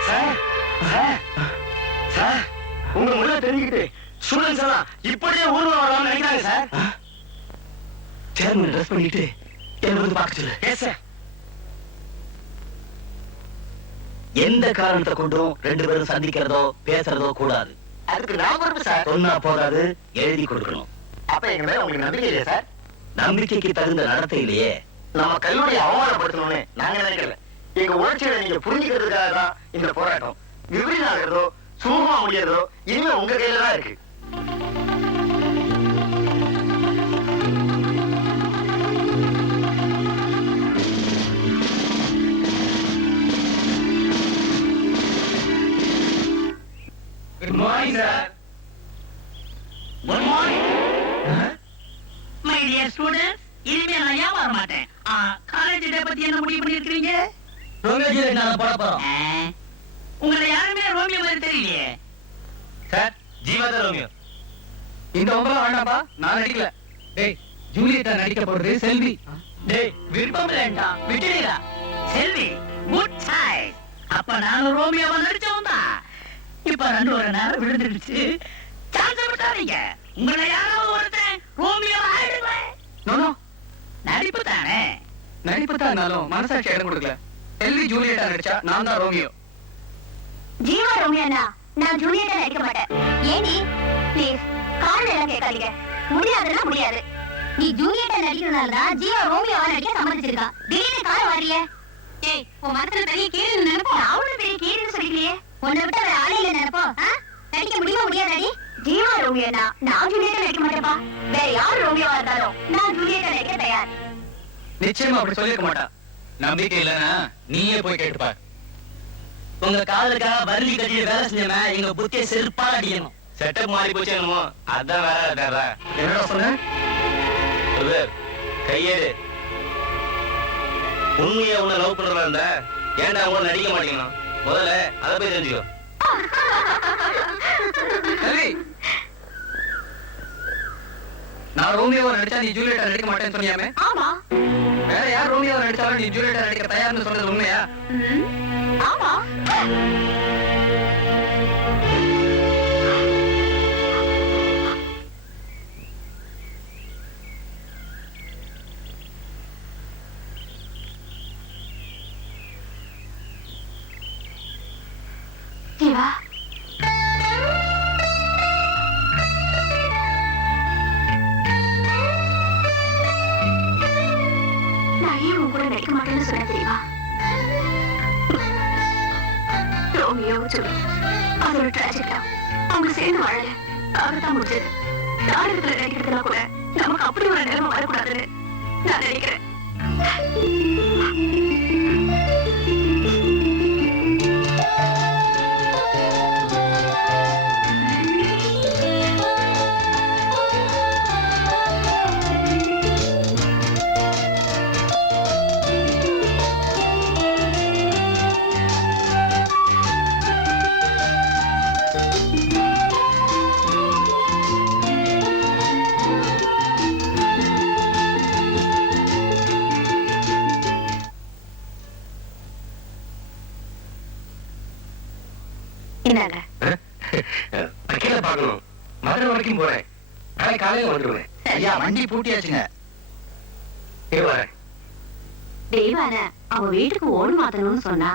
Sir sir sir, உங்க முள்ள தெரிஞ்சுக்கிட்டு ஸ்டூடெண்ட்ஸ் எல்லாம் இப்படியே ஊர்வலம் வரலாம்னு நினைக்கிறாங்க சார். சேர்மன் ட்ரெஸ் பண்ணிட்டு என்ன வந்து பார்க்க சொல்லு. Yes sir. எந்த காரணத்தை கொண்டும் ரெண்டு பேரும் சந்திக்கிறதோ பேசுறதோ கூடாது. அதுக்கு நான் பொறுப்பு சார். சொன்னா போதாது, எழுதி கொடுக்கணும். அப்ப எங்க மேல உங்களுக்கு நம்பிக்கை இல்லையா சார்? நம்பிக்கைக்கு தகுந்த நடத்தை இல்லையே. நம்ம கல்லூரியை அவமானப்படுத்தணும்னு நாங்க நினைக்கல. எங்க உணர்ச்சிகளை நீங்க புரிஞ்சுக்கிறதுக்காக தான் இந்த போராட்டம். விபரீதம் ஆகிறதோ சுமூகமா முடியறதோ இனிமே உங்க கையில தான் இருக்கு. Good morning, sir. Good morning. My dear students, இனிமே நான் ஏன் வர மாட்டேன். காலேஜ் டே பத்தி என்ன முடிவு பண்ணிருக்கீங்க? ரோமியோ ஜூலியட் நாங்க போட போறோம். உங்களை யாருமே ரோமியோ மாதிரி தெரியலையே. சார் ஜீவா தான் ரோமியோ. இந்த ஒன்பது வேண்டாம்பா, நான் நடிக்கல. டேய் ஜூலியட்டா நடிக்க போறது செல்வி. டேய் விருப்பம் இல்லடா, விட்டுடுடா. செல்வி குட் சாய்ஸ். அப்ப நானும் ரோமியோவா நடிச்சவன் தான். இப்ப ரெண்டு ஒரு நேரம் விழுந்துருச்சு. சான்ஸ் விட்டாதீங்க. உங்களை யாராவது ஒருத்தன் ரோமியோ ஆயிடுவேன். நோ நடிப்பு தானே. நடிப்பு தான் மனசாட்சி இடம் கொடுக்கல. செல்வி ஜூலியட்டா நடிச்சா நான் தான் ரோமியோ. ஜீவா ரோமியோனா நான் ஜூலியட்டா நடிக்க மாட்டேன். ஏண்டி ப்ளீஸ் காரணம் எல்லாம் கேட்காதீங்க. முடியாதுன்னா முடியாது. நீ ஜூலியட்டா நடிக்கிறதுனால தான் ஜீவா ரோமியோவா நடிக்க சம்மதிச்சிருக்கா. திடீர்னு கால வர்றியே. ஏய் உன் மனசுல பெரிய கீழ் நினைப்போ. அவளும் பெரிய கீழ்னு சொல்லிக்கலையே. உன்னை விட்டு வேற ஆளே இல்ல நினைப்போ. நடிக்க முடியுமா முடியாதாடி? ஜீவா ரோமியோனா நான் ஜூலியட்டா நடிக்க மாட்டேப்பா. வேற யார் ரோமியோவா இருந்தாலும் நான் ஜூலியட்டா நடிக்க தயார். நிச்சயமா அப்படி சொல்லிருக்க மாட்டா. நம்பிக்கை இல்லைன்னா நீயே போய் கேட்டுப்பா. உங்க காதலுக்காக வரலி கட்டிய வேலை செஞ்சவன் எங்க புத்தியை செருப்பால் அடிக்கணும். செட்டப் மாறி போச்சு என்னமோ. அதான் வேற என்னடா சொன்ன? கையேடு. உண்மையா உன்னை லவ் பண்றதா இருந்தா ஏன்டா உங்களை நடிக்க மாட்டேங்கணும்? முதல்ல அதை போய் தெரிஞ்சுக்கோ. நான் ரோமியோவை நடிச்சா நீ ஜூலியட்டா நடிக்க மாட்டேன்னு சொன்னியாமே? ஆமா. வேற யார் ரோமியோவை நடிச்சாலும் நீ ஜூலியட்டா நடிக்க தயார்னு சொன்னது உண்மையா? ஆமா. ஜீவா நான் ஏன் உன் கூட நடிக்க மாட்டேன்னு சொன்னேன் தெரியுமா? ரோமியோ ஜூலி அதோட ட்ராஜடி தான். அவங்க சேர்ந்து வாழல, அவர்தான் முடிஞ்சது. நாடகத்துல நடிக்கிறதுனா கூட நமக்கு அப்படி ஒரு நிலைமை வரக்கூடாதுன்னு நான் நினைக்கிறேன். என்னங்க வக்கீல பார்க்கணும். மதுரை வரைக்கும் போறேன். நாளை காலையில வந்துருவேன். ஐயா வண்டி பூட்டியாச்சுங்க. வரேன். தெய்வான அவ வீட்டுக்கு ஓடு மாத்தணும்னு சொன்னா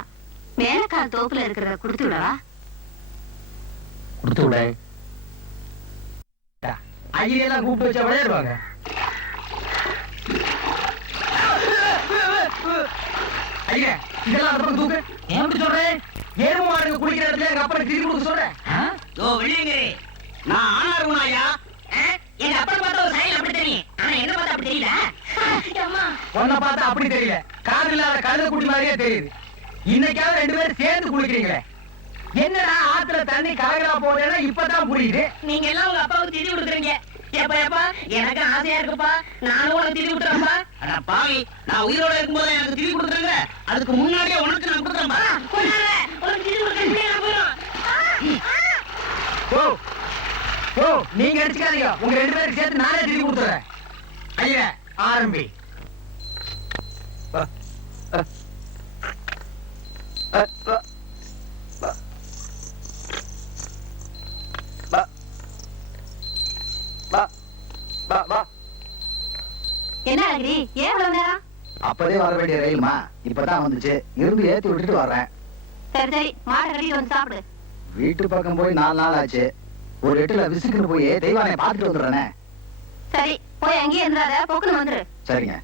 மேலக்கால் தோப்புல இருக்கிறத கொடுத்து விடவா? கொடுத்து விட. ஐயெல்லாம் கூப்பிட்டு வச்சா விளையாடுவாங்க. ஐயா இதெல்லாம் அந்த பக்கம் தூக்கு. ஏன் அப்படி சொல்றேன்? ஏறும் மாடுங்க குளிக்கிற இடத்துல எங்க அப்பா திரும்பி கொடுக்க சொல்றேன். ஓ விழியங்கரி, நான் ஆனா இருக்குமாயா? எங்க அப்பா பார்த்தா ஒரு சைல் அப்படி தெரியும். ஆனா என்ன பார்த்தா அப்படி தெரியல. உன்னை பார்த்தா அப்படி தெரியல, காது இல்லாத கழுத குட்டி மாதிரியே தெரியுது. இன்னைக்காவது ரெண்டு பேரும் சேர்ந்து குளிக்கிறீங்களே, என்னடா ஆத்துல தண்ணி கலகலா போறேன்னா இப்பதான் புரியுது. நீங்க எல்லாம் உங்க அப்பாவுக்கு திதி கொடுக்குறீங்க. ஏப்பா ஏப்பா எனக்கு ஆசையா இருக்குப்பா, நானும் உனக்கு திதி கொடுத்துறேன்ப்பா. அட பாவி, நான் உயிரோட இருக்கும்போது எனக்கு திதி கொடுத்துருங்க. அதுக்கு முன்னாடியே உனக்கு நான் கொடுத்துறேன்ப்பா. உனக்கு திதி கொடுத்துறேன். ஓ ஓ நீங்க அடிச்சுக்காதீங்க, உங்க ரெண்டு பேருக்கு சேர்த்து நானே திருப்பி கொடுத்துறேன். ஐயா ஆரம்பி. என்ன அழகிரி, ஏன் இவ்வளவு நேரம்? அப்பதே வர வேண்டிய ரயில்மா இப்பதான் வந்துச்சு. இருந்து ஏத்தி விட்டுட்டு வர்றேன். சரி சரி, மாட்டை கட்டிட்டு வந்து சாப்பிடு. வீட்டு பக்கம் போய் 4 நாள் ஆச்சு. ஒரு எட்டுல விசுக்குன்னு போய் தெய்வானை பார்த்துட்டு வந்துடுறேனே. சரி போய் அங்கேயே இருந்தாத, பொக்குன்னு வந்துரு. சரிங்க.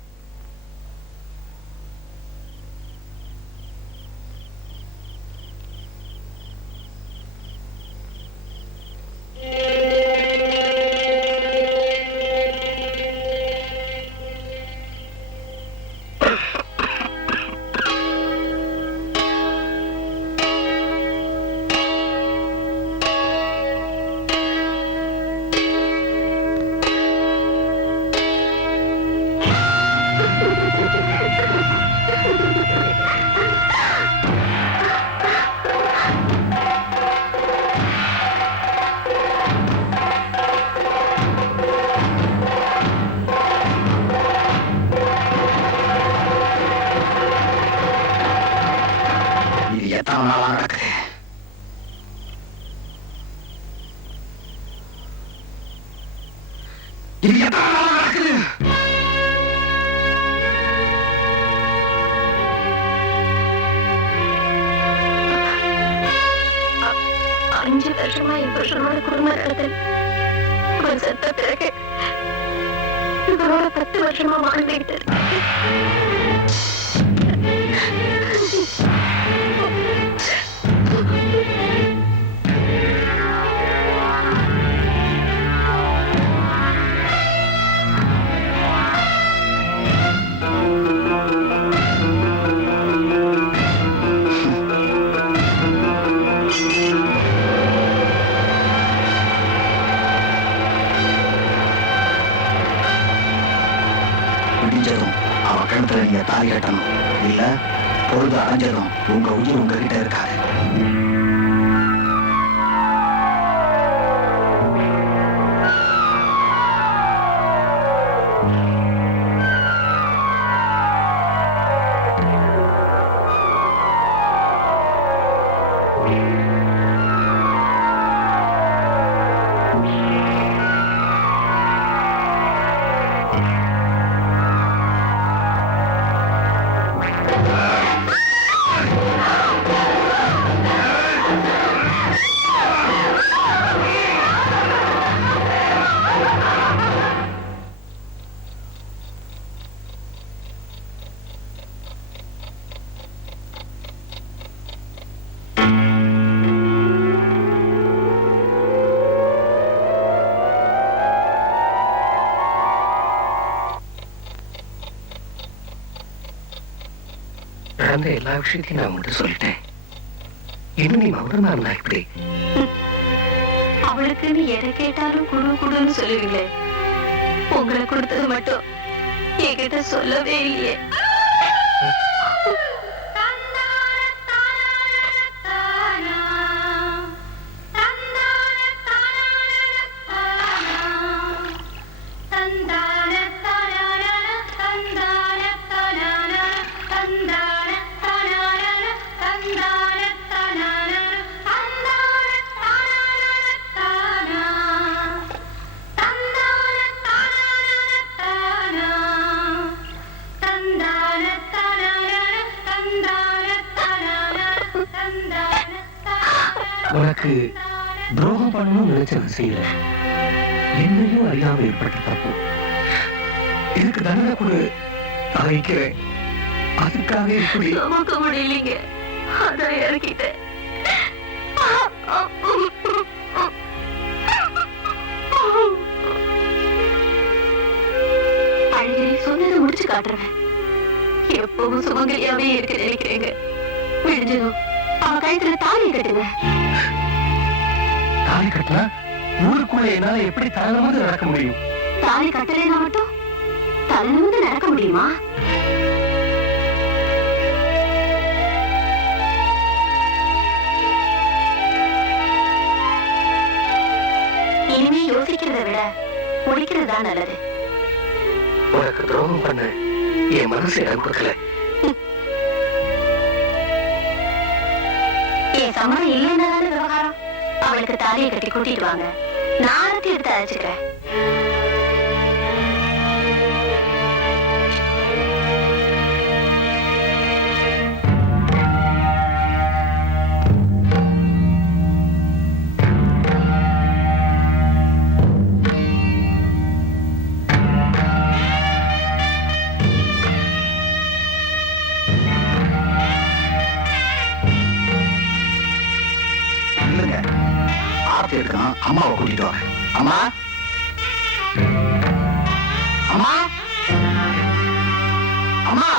இது எத்தனை நாளா நடக்குது? 5 வருஷமா என் புருஷனோட குடும்பம் நடந்தது. அவன் செத்த பிறகு இவரோட 10 வருஷமா வாழ்ந்துகிட்டு விடிஞ்சதும் அவ கழுத்துல நீங்க தாலி கட்டணும். இல்ல பொழுது அடைஞ்சதும் உங்க உயிர் உங்ககிட்ட இருக்காது. நடந்த எல்லா விஷயத்தையும் நான் உங்கள்கிட்ட சொல்லிட்டேன். இன்னும் நீ மௌனமா இருந்தா இப்படி? அவளுக்குன்னு எதை கேட்டாலும் குடு குடுன்னு சொல்லுவீங்களே, உங்களை கொடுத்தது மட்டும் என்கிட்ட சொல்லவே இல்லையே. உனக்கு துரோகம் பண்ணணும்னு நினைச்சது செய்யல. என்னையும் அறியாம ஏற்பட்ட தப்பு. இதுக்கு தண்டனை கொடு, அழைக்கிறேன். அதுக்காக இப்படி சுமக்க முடியலைங்க, அதான் இறக்கிட்டேன். அழகிரி சொன்னதை முடிச்சு காட்டுறேன். எப்பவும் சுமங்கலியாவே இருக்க நினைக்கிறேங்க. விழிஞ்சதும் அவ கழுத்துல தாலியை கட்டுங்க. தாலி கட்டினா ஊருக்குள்ள என்னால எப்படி தலைநிமிர்ந்து நடக்க முடியும்? தாலி கட்டலைன்னா மட்டும் தலைநிமிர்ந்து நடக்க முடியுமா? இனிமே யோசிக்கிறதை விட முடிக்கிறது தான் நல்லது. உனக்கு துரோகம் பண்ண என் மனசு இடம் கொடுக்கல. என் சம்மதம் இல்லைன்னா விவகாரம். அவளுக்கு தாலியை கட்டி கூட்டிட்டு வாங்க, நாரத்தை எடுத்து அழைச்சுக்கிறேன். இருக்கணும். அம்மாவை கூட்டிட்டு வாங்க. அம்மா, அம்மா, அம்மா,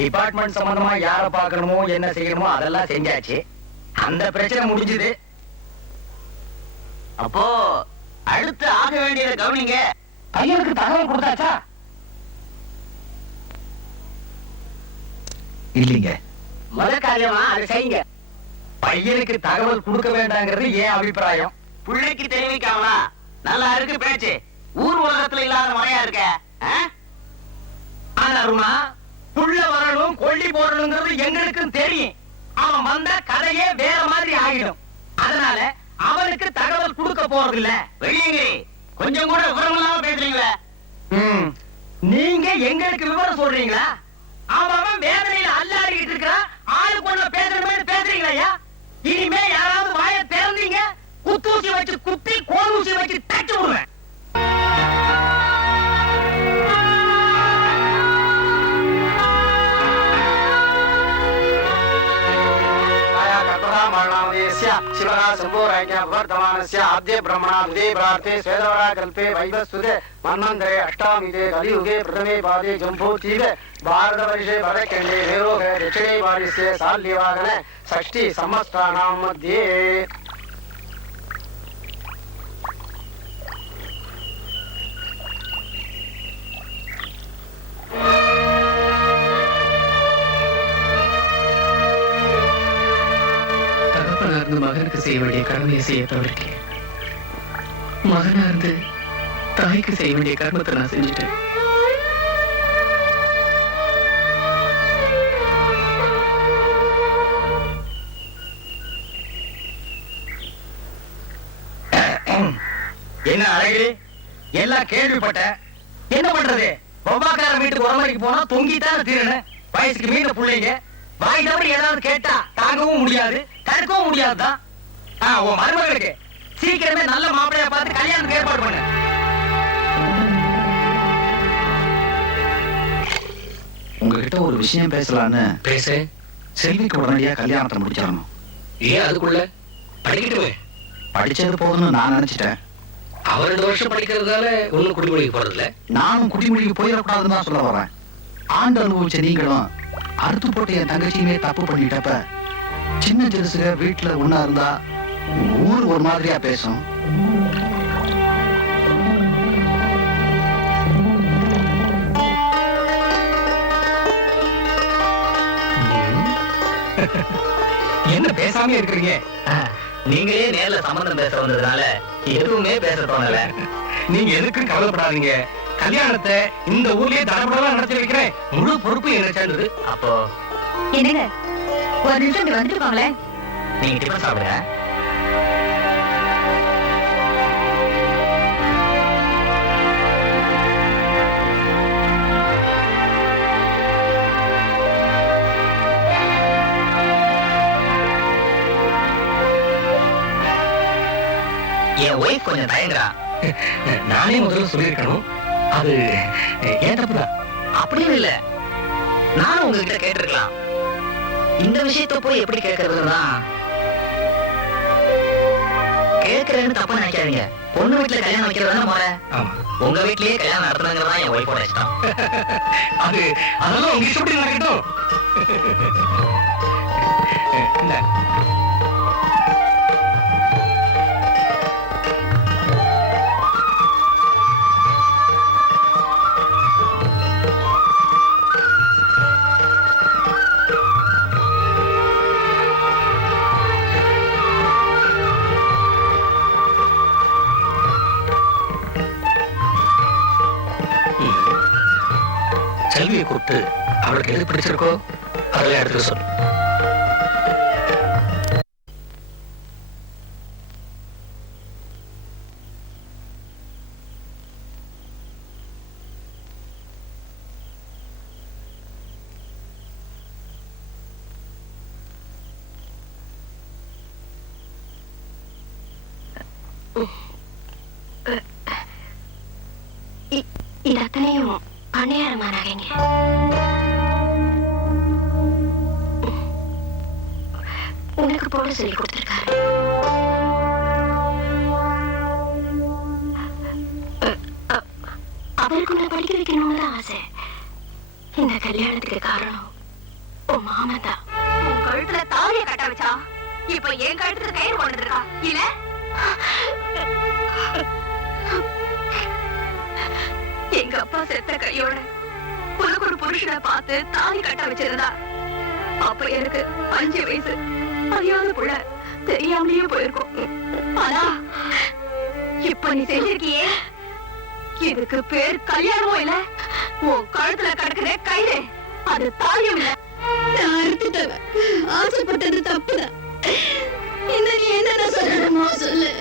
டிபார்ட்மெண்ட் சம்பந்தமா யார பாக்கணுமோ என்ன செய்யணுமோ அதெல்லாம் செஞ்சாச்சு. அந்த பிரச்சனை முடிஞ்சது. அப்போ அடுத்து ஆக வேண்டியதை கவனிங்க. பையனுக்கு தகவல் கொடுத்தாச்சா? இல்லைங்க, முத காரியமா அதை செய்யுங்க. பையனுக்கு தகவல் கொடுக்க வேண்டாங்கிறது ஏன் அபிப்பிராயம்? பிள்ளைக்கு தெரிவிக்காமலா? நல்லா இருக்கு பேச்சு. ஊர் உலகத்துல இல்லாத முறையா இருக்க. ஆனா அருணா, புள்ள வரணும் கொல்லி போடணுங்கிறது எங்களுக்கும் தெரியும். அவன் வந்தா கதையே வேற மாதிரி ஆகிடும். அதனால அவனுக்கு தகவல் கொடுக்க போறது இல்ல. வெளியங்கிரி, கொஞ்சம் கூட விவரம் இல்லாம பேசுறீங்களா? நீங்க எங்களுக்கு விவரம் சொல்றீங்களா? அவன் வேதனையில அல்லாடிட்டு இருக்கிறான். ஆளுக்கு ஒண்ணு பேசுறேன்னு பேசுறீங்களா? இனிமே யாராவது வாயை திறந்தீங்க, குத்தூசி வச்சு குத்தி கோலூசி வச்சு தச்சு விடுவேன். शिवः शम्भोराज्ञावर्तमानस्य आद्ये ब्रह्मणाब्दे प्रार्थे स्वेदवरा कल्पे वैवस्वते मन्वन्तरे अष्टामिते कलियुगे प्रथमे पादे जम्बूतीरे भारतवर्षे भरतखण्डे मेरोहे दक्षिणे वारिस्ये साल्यवाहने षष्ठी संवत्सराणां मध्ये மகனுக்கு செய்ய வேண்டிய கடமையை செய்ய தவறிட்டேன். மகனா இருந்து தாய்க்கு செய்ய வேண்டிய கர்மத்தை நான் செஞ்சுட்டேன். என்ன அழகிரி, எல்லாம் கேள்விப்பட்ட. என்ன பண்றது? பொம்மாக்கார வீட்டுக்கு உரமறைக்கு போனா தொங்கித்தான தீரணும். வயசுக்கு மீண்ட பிள்ளைங்க வாய் தவறி ஏதாவது கேட்டா தாங்கவும் முடியாது, தடுக்கவும் முடியாதுதான். உன் மருமகளுக்கு சீக்கிரமே நல்ல மாப்பிள்ளையா பார்த்து கல்யாணத்துக்கு ஏற்பாடு பண்ணு. உங்ககிட்ட ஒரு விஷயம் பேசலான்னு. பேசு. செல்விக்கு உடனடியா கல்யாணத்தை முடிச்சிடணும். ஏன் அதுக்குள்ள படிக்கட்டுமே? படிச்சது போதும்னு நான் நினைச்சிட்டேன். அவர் 2 வருஷம் படிக்கிறதுனால ஒண்ணும் குடிமொழிக்கு போறது இல்ல. நானும் குடிமொழிக்கு போயிடக்கூடாதுன்னு தான் சொல்ல வரேன். ஆண்டு அனுபவிச்ச நீங்களும் அறுத்து போட்டு என் தங்கச்சியுமே தப்பு பண்ணிட்டப்ப சின்ன ஜெருசுக வீட்டுல ஒண்ணா இருந்தா ஊர் ஒரு மாதிரியா பேசும். என்ன பேசாம இருக்கிறீங்க? நீங்களே நேர்ல சம்பந்தம் பேச வந்ததுனால எதுவுமே பேச தோணல. நீங்க எதுக்கு கவலைப்படாதீங்க. கல்யாணத்தை இந்த ஊர்லயே தடபடலாம் நடத்தி வைக்கிறேன். முழு பொறுப்பு என்ன சேர்ந்தது. அப்போ என்னங்க ஒரு நிமிஷம் இங்க வந்துட்டு போங்களேன். நீங்க டிஃபன் சாப்பிடுங்க. என் ஒய்ஃப் கொஞ்சம் தயங்குறா. நானே முதல்ல சொல்லியிருக்கணும். அது ஏன் தப்புதான். அப்படியும் இல்ல, நானும் உங்ககிட்ட கேட்டிருக்கலாம். இந்த விஷயத்த போய் எப்படி கேட்கறதுன்னா, கேட்கிறேன்னு தப்பா நினைக்காதீங்க. பொண்ணு வீட்டுல கல்யாணம் வைக்கிறதா முறை. உங்க வீட்லயே கல்யாணம் நடத்துனங்கிறதா என் ஒய்ஃபோட இஷ்டம். அது அதெல்லாம் உங்க இஷ்டப்படி நடக்கட்டும். செல்வியை கூப்பிட்டு அவளுக்கு எது பிடிச்சிருக்கோ அதெல்லாம் எடுத்து சொல். இது அத்தனையும் பண்ணையாரமா நகைங்க. உனக்கு போட சொல்லி கொடுத்திருக்காரு. அவருக்கு உன்னை படிக்க வைக்கணும்னு தான் ஆசை. இந்த கல்யாணத்துக்கு காரணம் உன் மாமன் தான். உன் கழுத்துல தாலியை கட்ட வச்சா இப்ப என் கழுத்துல கயிறு கொண்டு இருக்கா இல்ல? எங்க அப்பா செத்த கையோட உனக்கு ஒரு புருஷனை பார்த்து தாலி கட்ட வச்சிருந்தா அப்ப எனக்கு 5 வயசு. அறியாத புள்ள, தெரியாமலேயே போயிருக்கும். ஆனா இப்ப நீ செஞ்சிருக்கியே, இதுக்கு பேர் கல்யாணமும் இல்ல, உன் கழுத்துல கிடக்குற கயிறு அது தாலியும் இல்ல. நான் அறுத்துட்டவன். ஆசைப்பட்டது தப்புதான். இன்னும் நீ என்ன சொல்லணுமோ சொல்லு.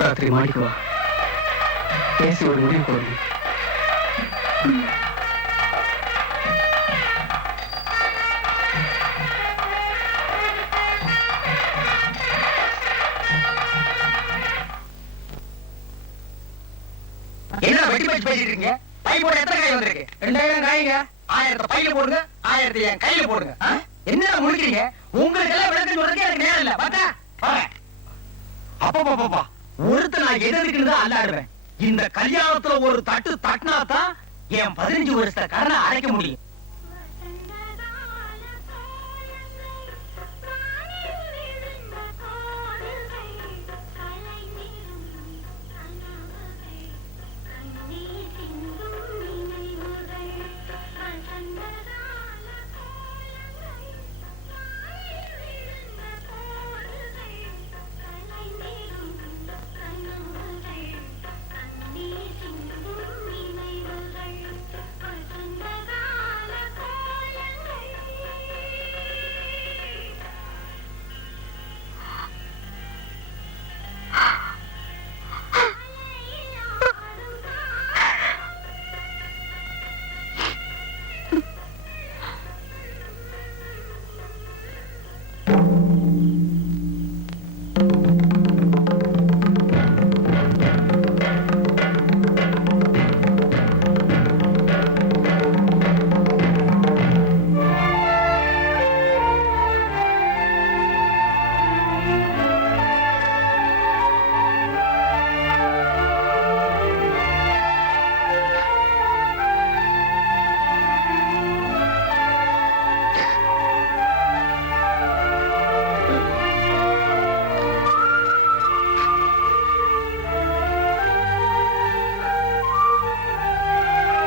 ராத்திரி மாடிக்கு வா, பேசி ஒரு முடிவு போடணும். என்ன வெட்டி பேச்சு பேசிட்டு இருக்கீங்க? பை போட எத்தனை காய் வந்திருக்கு? 2000 காய்ங்க. 1000 பையில போடுங்க, 1000 என் கையில போடுங்க. என்ன முடிக்கிறீங்க? உங்களுக்கு எல்லாம் விளக்கம் சொல்றதுக்கு எனக்கு நேரம் இல்ல. பார்த்தா அப்பா ஒருத்த நான் எதுக்குன்னு தான் அல்லாடுவேன். இந்த கல்யாணத்துல ஒரு தட்டு தட்டினா தான் என் 15 வருஷ கடனை அடைக்க முடியும்.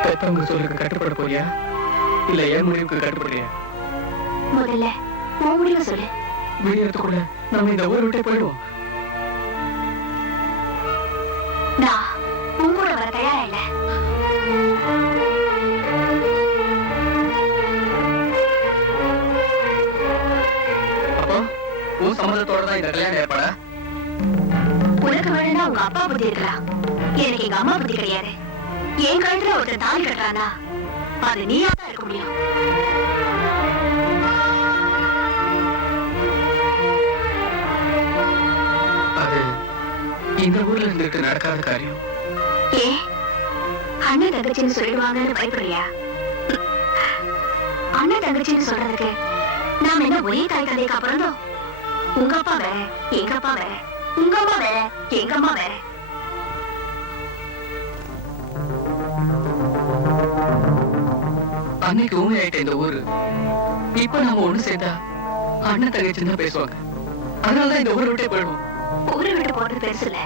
பெத்தவங்க சொல்லுக்கு கட்டுப்பட போறியா, இல்ல என் முடிவுக்கு கட்டுப்படுறியா? முதல்ல உன் முடிவை சொல்லு. விடியறதுக்குள்ள நம்ம இந்த ஊரை விட்டே போயிடுவோம். நான் உன் கூட வர தயாரா இல்ல. அப்போ உன் சம்மதத்தோட தான் இந்த கல்யாணம் ஏற்பாடா? உனக்கு வேணும்னா உங்க அப்பா புத்தி இருக்கலாம், எனக்கு எங்க அம்மா புத்தி கிடையாது. என் கழுத்துல ஒருத்தர் தாலி கட்டுறானா அது நீயா தான் இருக்க முடியும். அது இந்த ஊர்ல இருந்துட்டு நடக்காத காரியம். ஏ அண்ணன் தங்கச்சின்னு சொல்லிடுவாங்கன்னு பயப்படுறியா? அண்ணன் தங்கச்சின்னு சொல்றதுக்கு நாம என்ன ஒரே தாய் தந்தைக்கு அப்புறம் உங்க அப்பா வேற, எங்க அப்பா வேற, உங்க அம்மா வேற, எங்க அம்மா வேற. அன்னைக்கு ஊமையாயிட்ட இந்த ஊரு இப்ப நாம ஒண்ணு சேர்ந்தா அண்ணன் தங்கச்சின்னு தான் பேசுவாங்க. அதனாலதான் இந்த ஊரை விட்டே போயிடுவோம். ஊரை விட்டு போறது பெருசு இல்ல.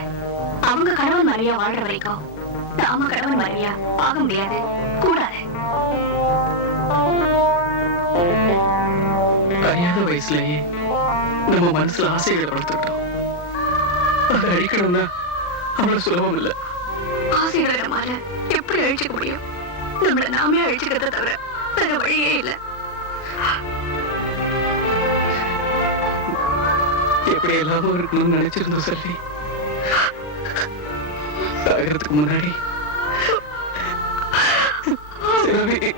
அவங்க கணவன் மனைவியா வாழ்ற வரைக்கும் நாம கணவன் மனைவியா ஆக முடியாது, கூடாது. அறியாத வயசுலயே நம்ம மனசுல ஆசைகளை வளர்த்துக்கிட்டோம். அதை அழிக்கணும்னா அவ்வளவு சுலபம் இல்ல. ஆசைகளை நம்மால எப்படி அழிச்சுக்க முடியும்? நம்மள நாமே அழிச்சுக்கிறத தவிர வேற வழியே இல்ல. எப்படி எல்லாரும் இருக்கணும்னு நினைச்சிருந்தோம் சொல்லி சாகிறதுக்கு முன்னாடி செல்வி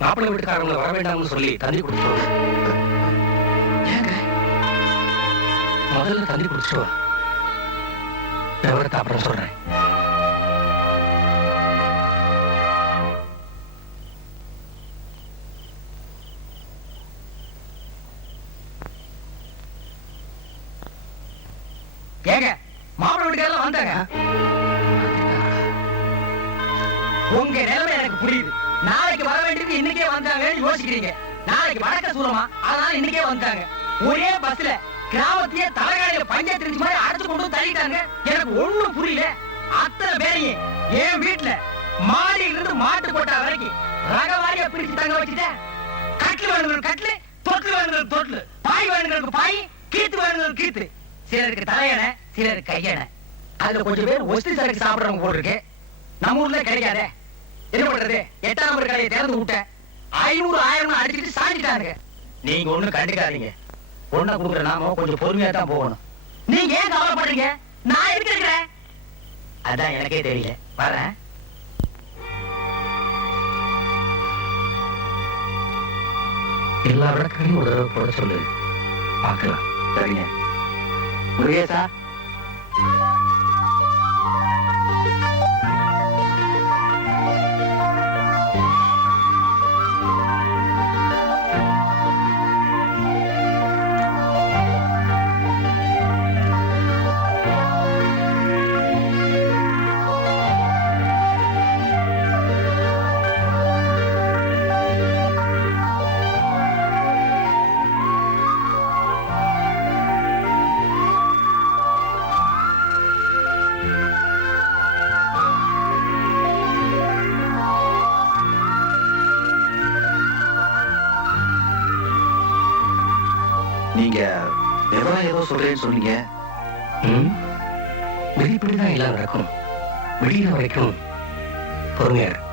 மாப்பிள்ளை வீட்டுக்காரங்களை வர வேண்டாம்னு சொல்லி தண்ணி குடிச்சிட்டு முதல்ல தண்ணி குடிச்சிட்டு வா. விவரத்தை அப்புறம் சொல்றேன். ஏங்க மாப்பிள்ளை வீட்டுக்காரெல்லாம் வந்தாங்க. உங்க நிலைமை எனக்கு புரியுது. நாளைக்கு வர வேண்டியது இன்னைக்கே வந்தாங்கன்னு யோசிக்கிறீங்க. நாளைக்கு வடக்க சூரமா, அதனால இன்னைக்கே வந்தாங்க. ஒரே பஸ்ல கிராமத்தையே தலைகாலையில பஞ்சா தெரிஞ்ச மாதிரி அடைச்சு கொண்டு தள்ளிட்டாங்க. எனக்கு ஒண்ணும் புரியல. அத்தனை பேரையும் என் வீட்டுல மாடியில இருந்து மாட்டு கொட்டா வரைக்கும் ரகவாரியா பிரிச்சு தங்க வச்சுட்டேன். கட்டில் வேணுங்கிறது கட்டில், தொட்டில் வேணுங்கிறது தொட்டில், பாய் வேணுங்கிறது பாய், கீத்து வேணுங்கிறது கீத்து. சிலருக்கு தலையணை, சிலருக்கு கையணை. அதுல கொஞ்சம் பேர் ஒஸ்தி சரக்கு சாப்பிடுறவங்க போட்டிருக்கு. நம்ம ஊர்ல கிடைக்காதே. என்ன பண்றது? 8ஆம் நம்பர் கடையை திறந்து விட்டேன். 500 1000 அடிச்சுட்டு சாஞ்சிட்டாங்க. நீங்க ஒண்ணும் கண்டுக்காதீங்க. பொண்ணை கொடுக்குற நாம கொஞ்சம் பொறுமையா தான் போகணும். நீங்க ஏன் கவலைப்படுறீங்க? நான் இருக்கிறேன். அதான் எனக்கே தெரியல. வரேன். எல்லா விளக்கையும் ஒரு தடவை போட சொல்லு, பார்க்கலாம். சரிங்க. முருகேசா, நீங்க விவரம் ஏதோ சொல்றேன்னு சொன்னீங்க. வெளிப்படிதான் எல்லாம் நடக்கும். விடிகிற வரைக்கும் பொறுமையா இரு.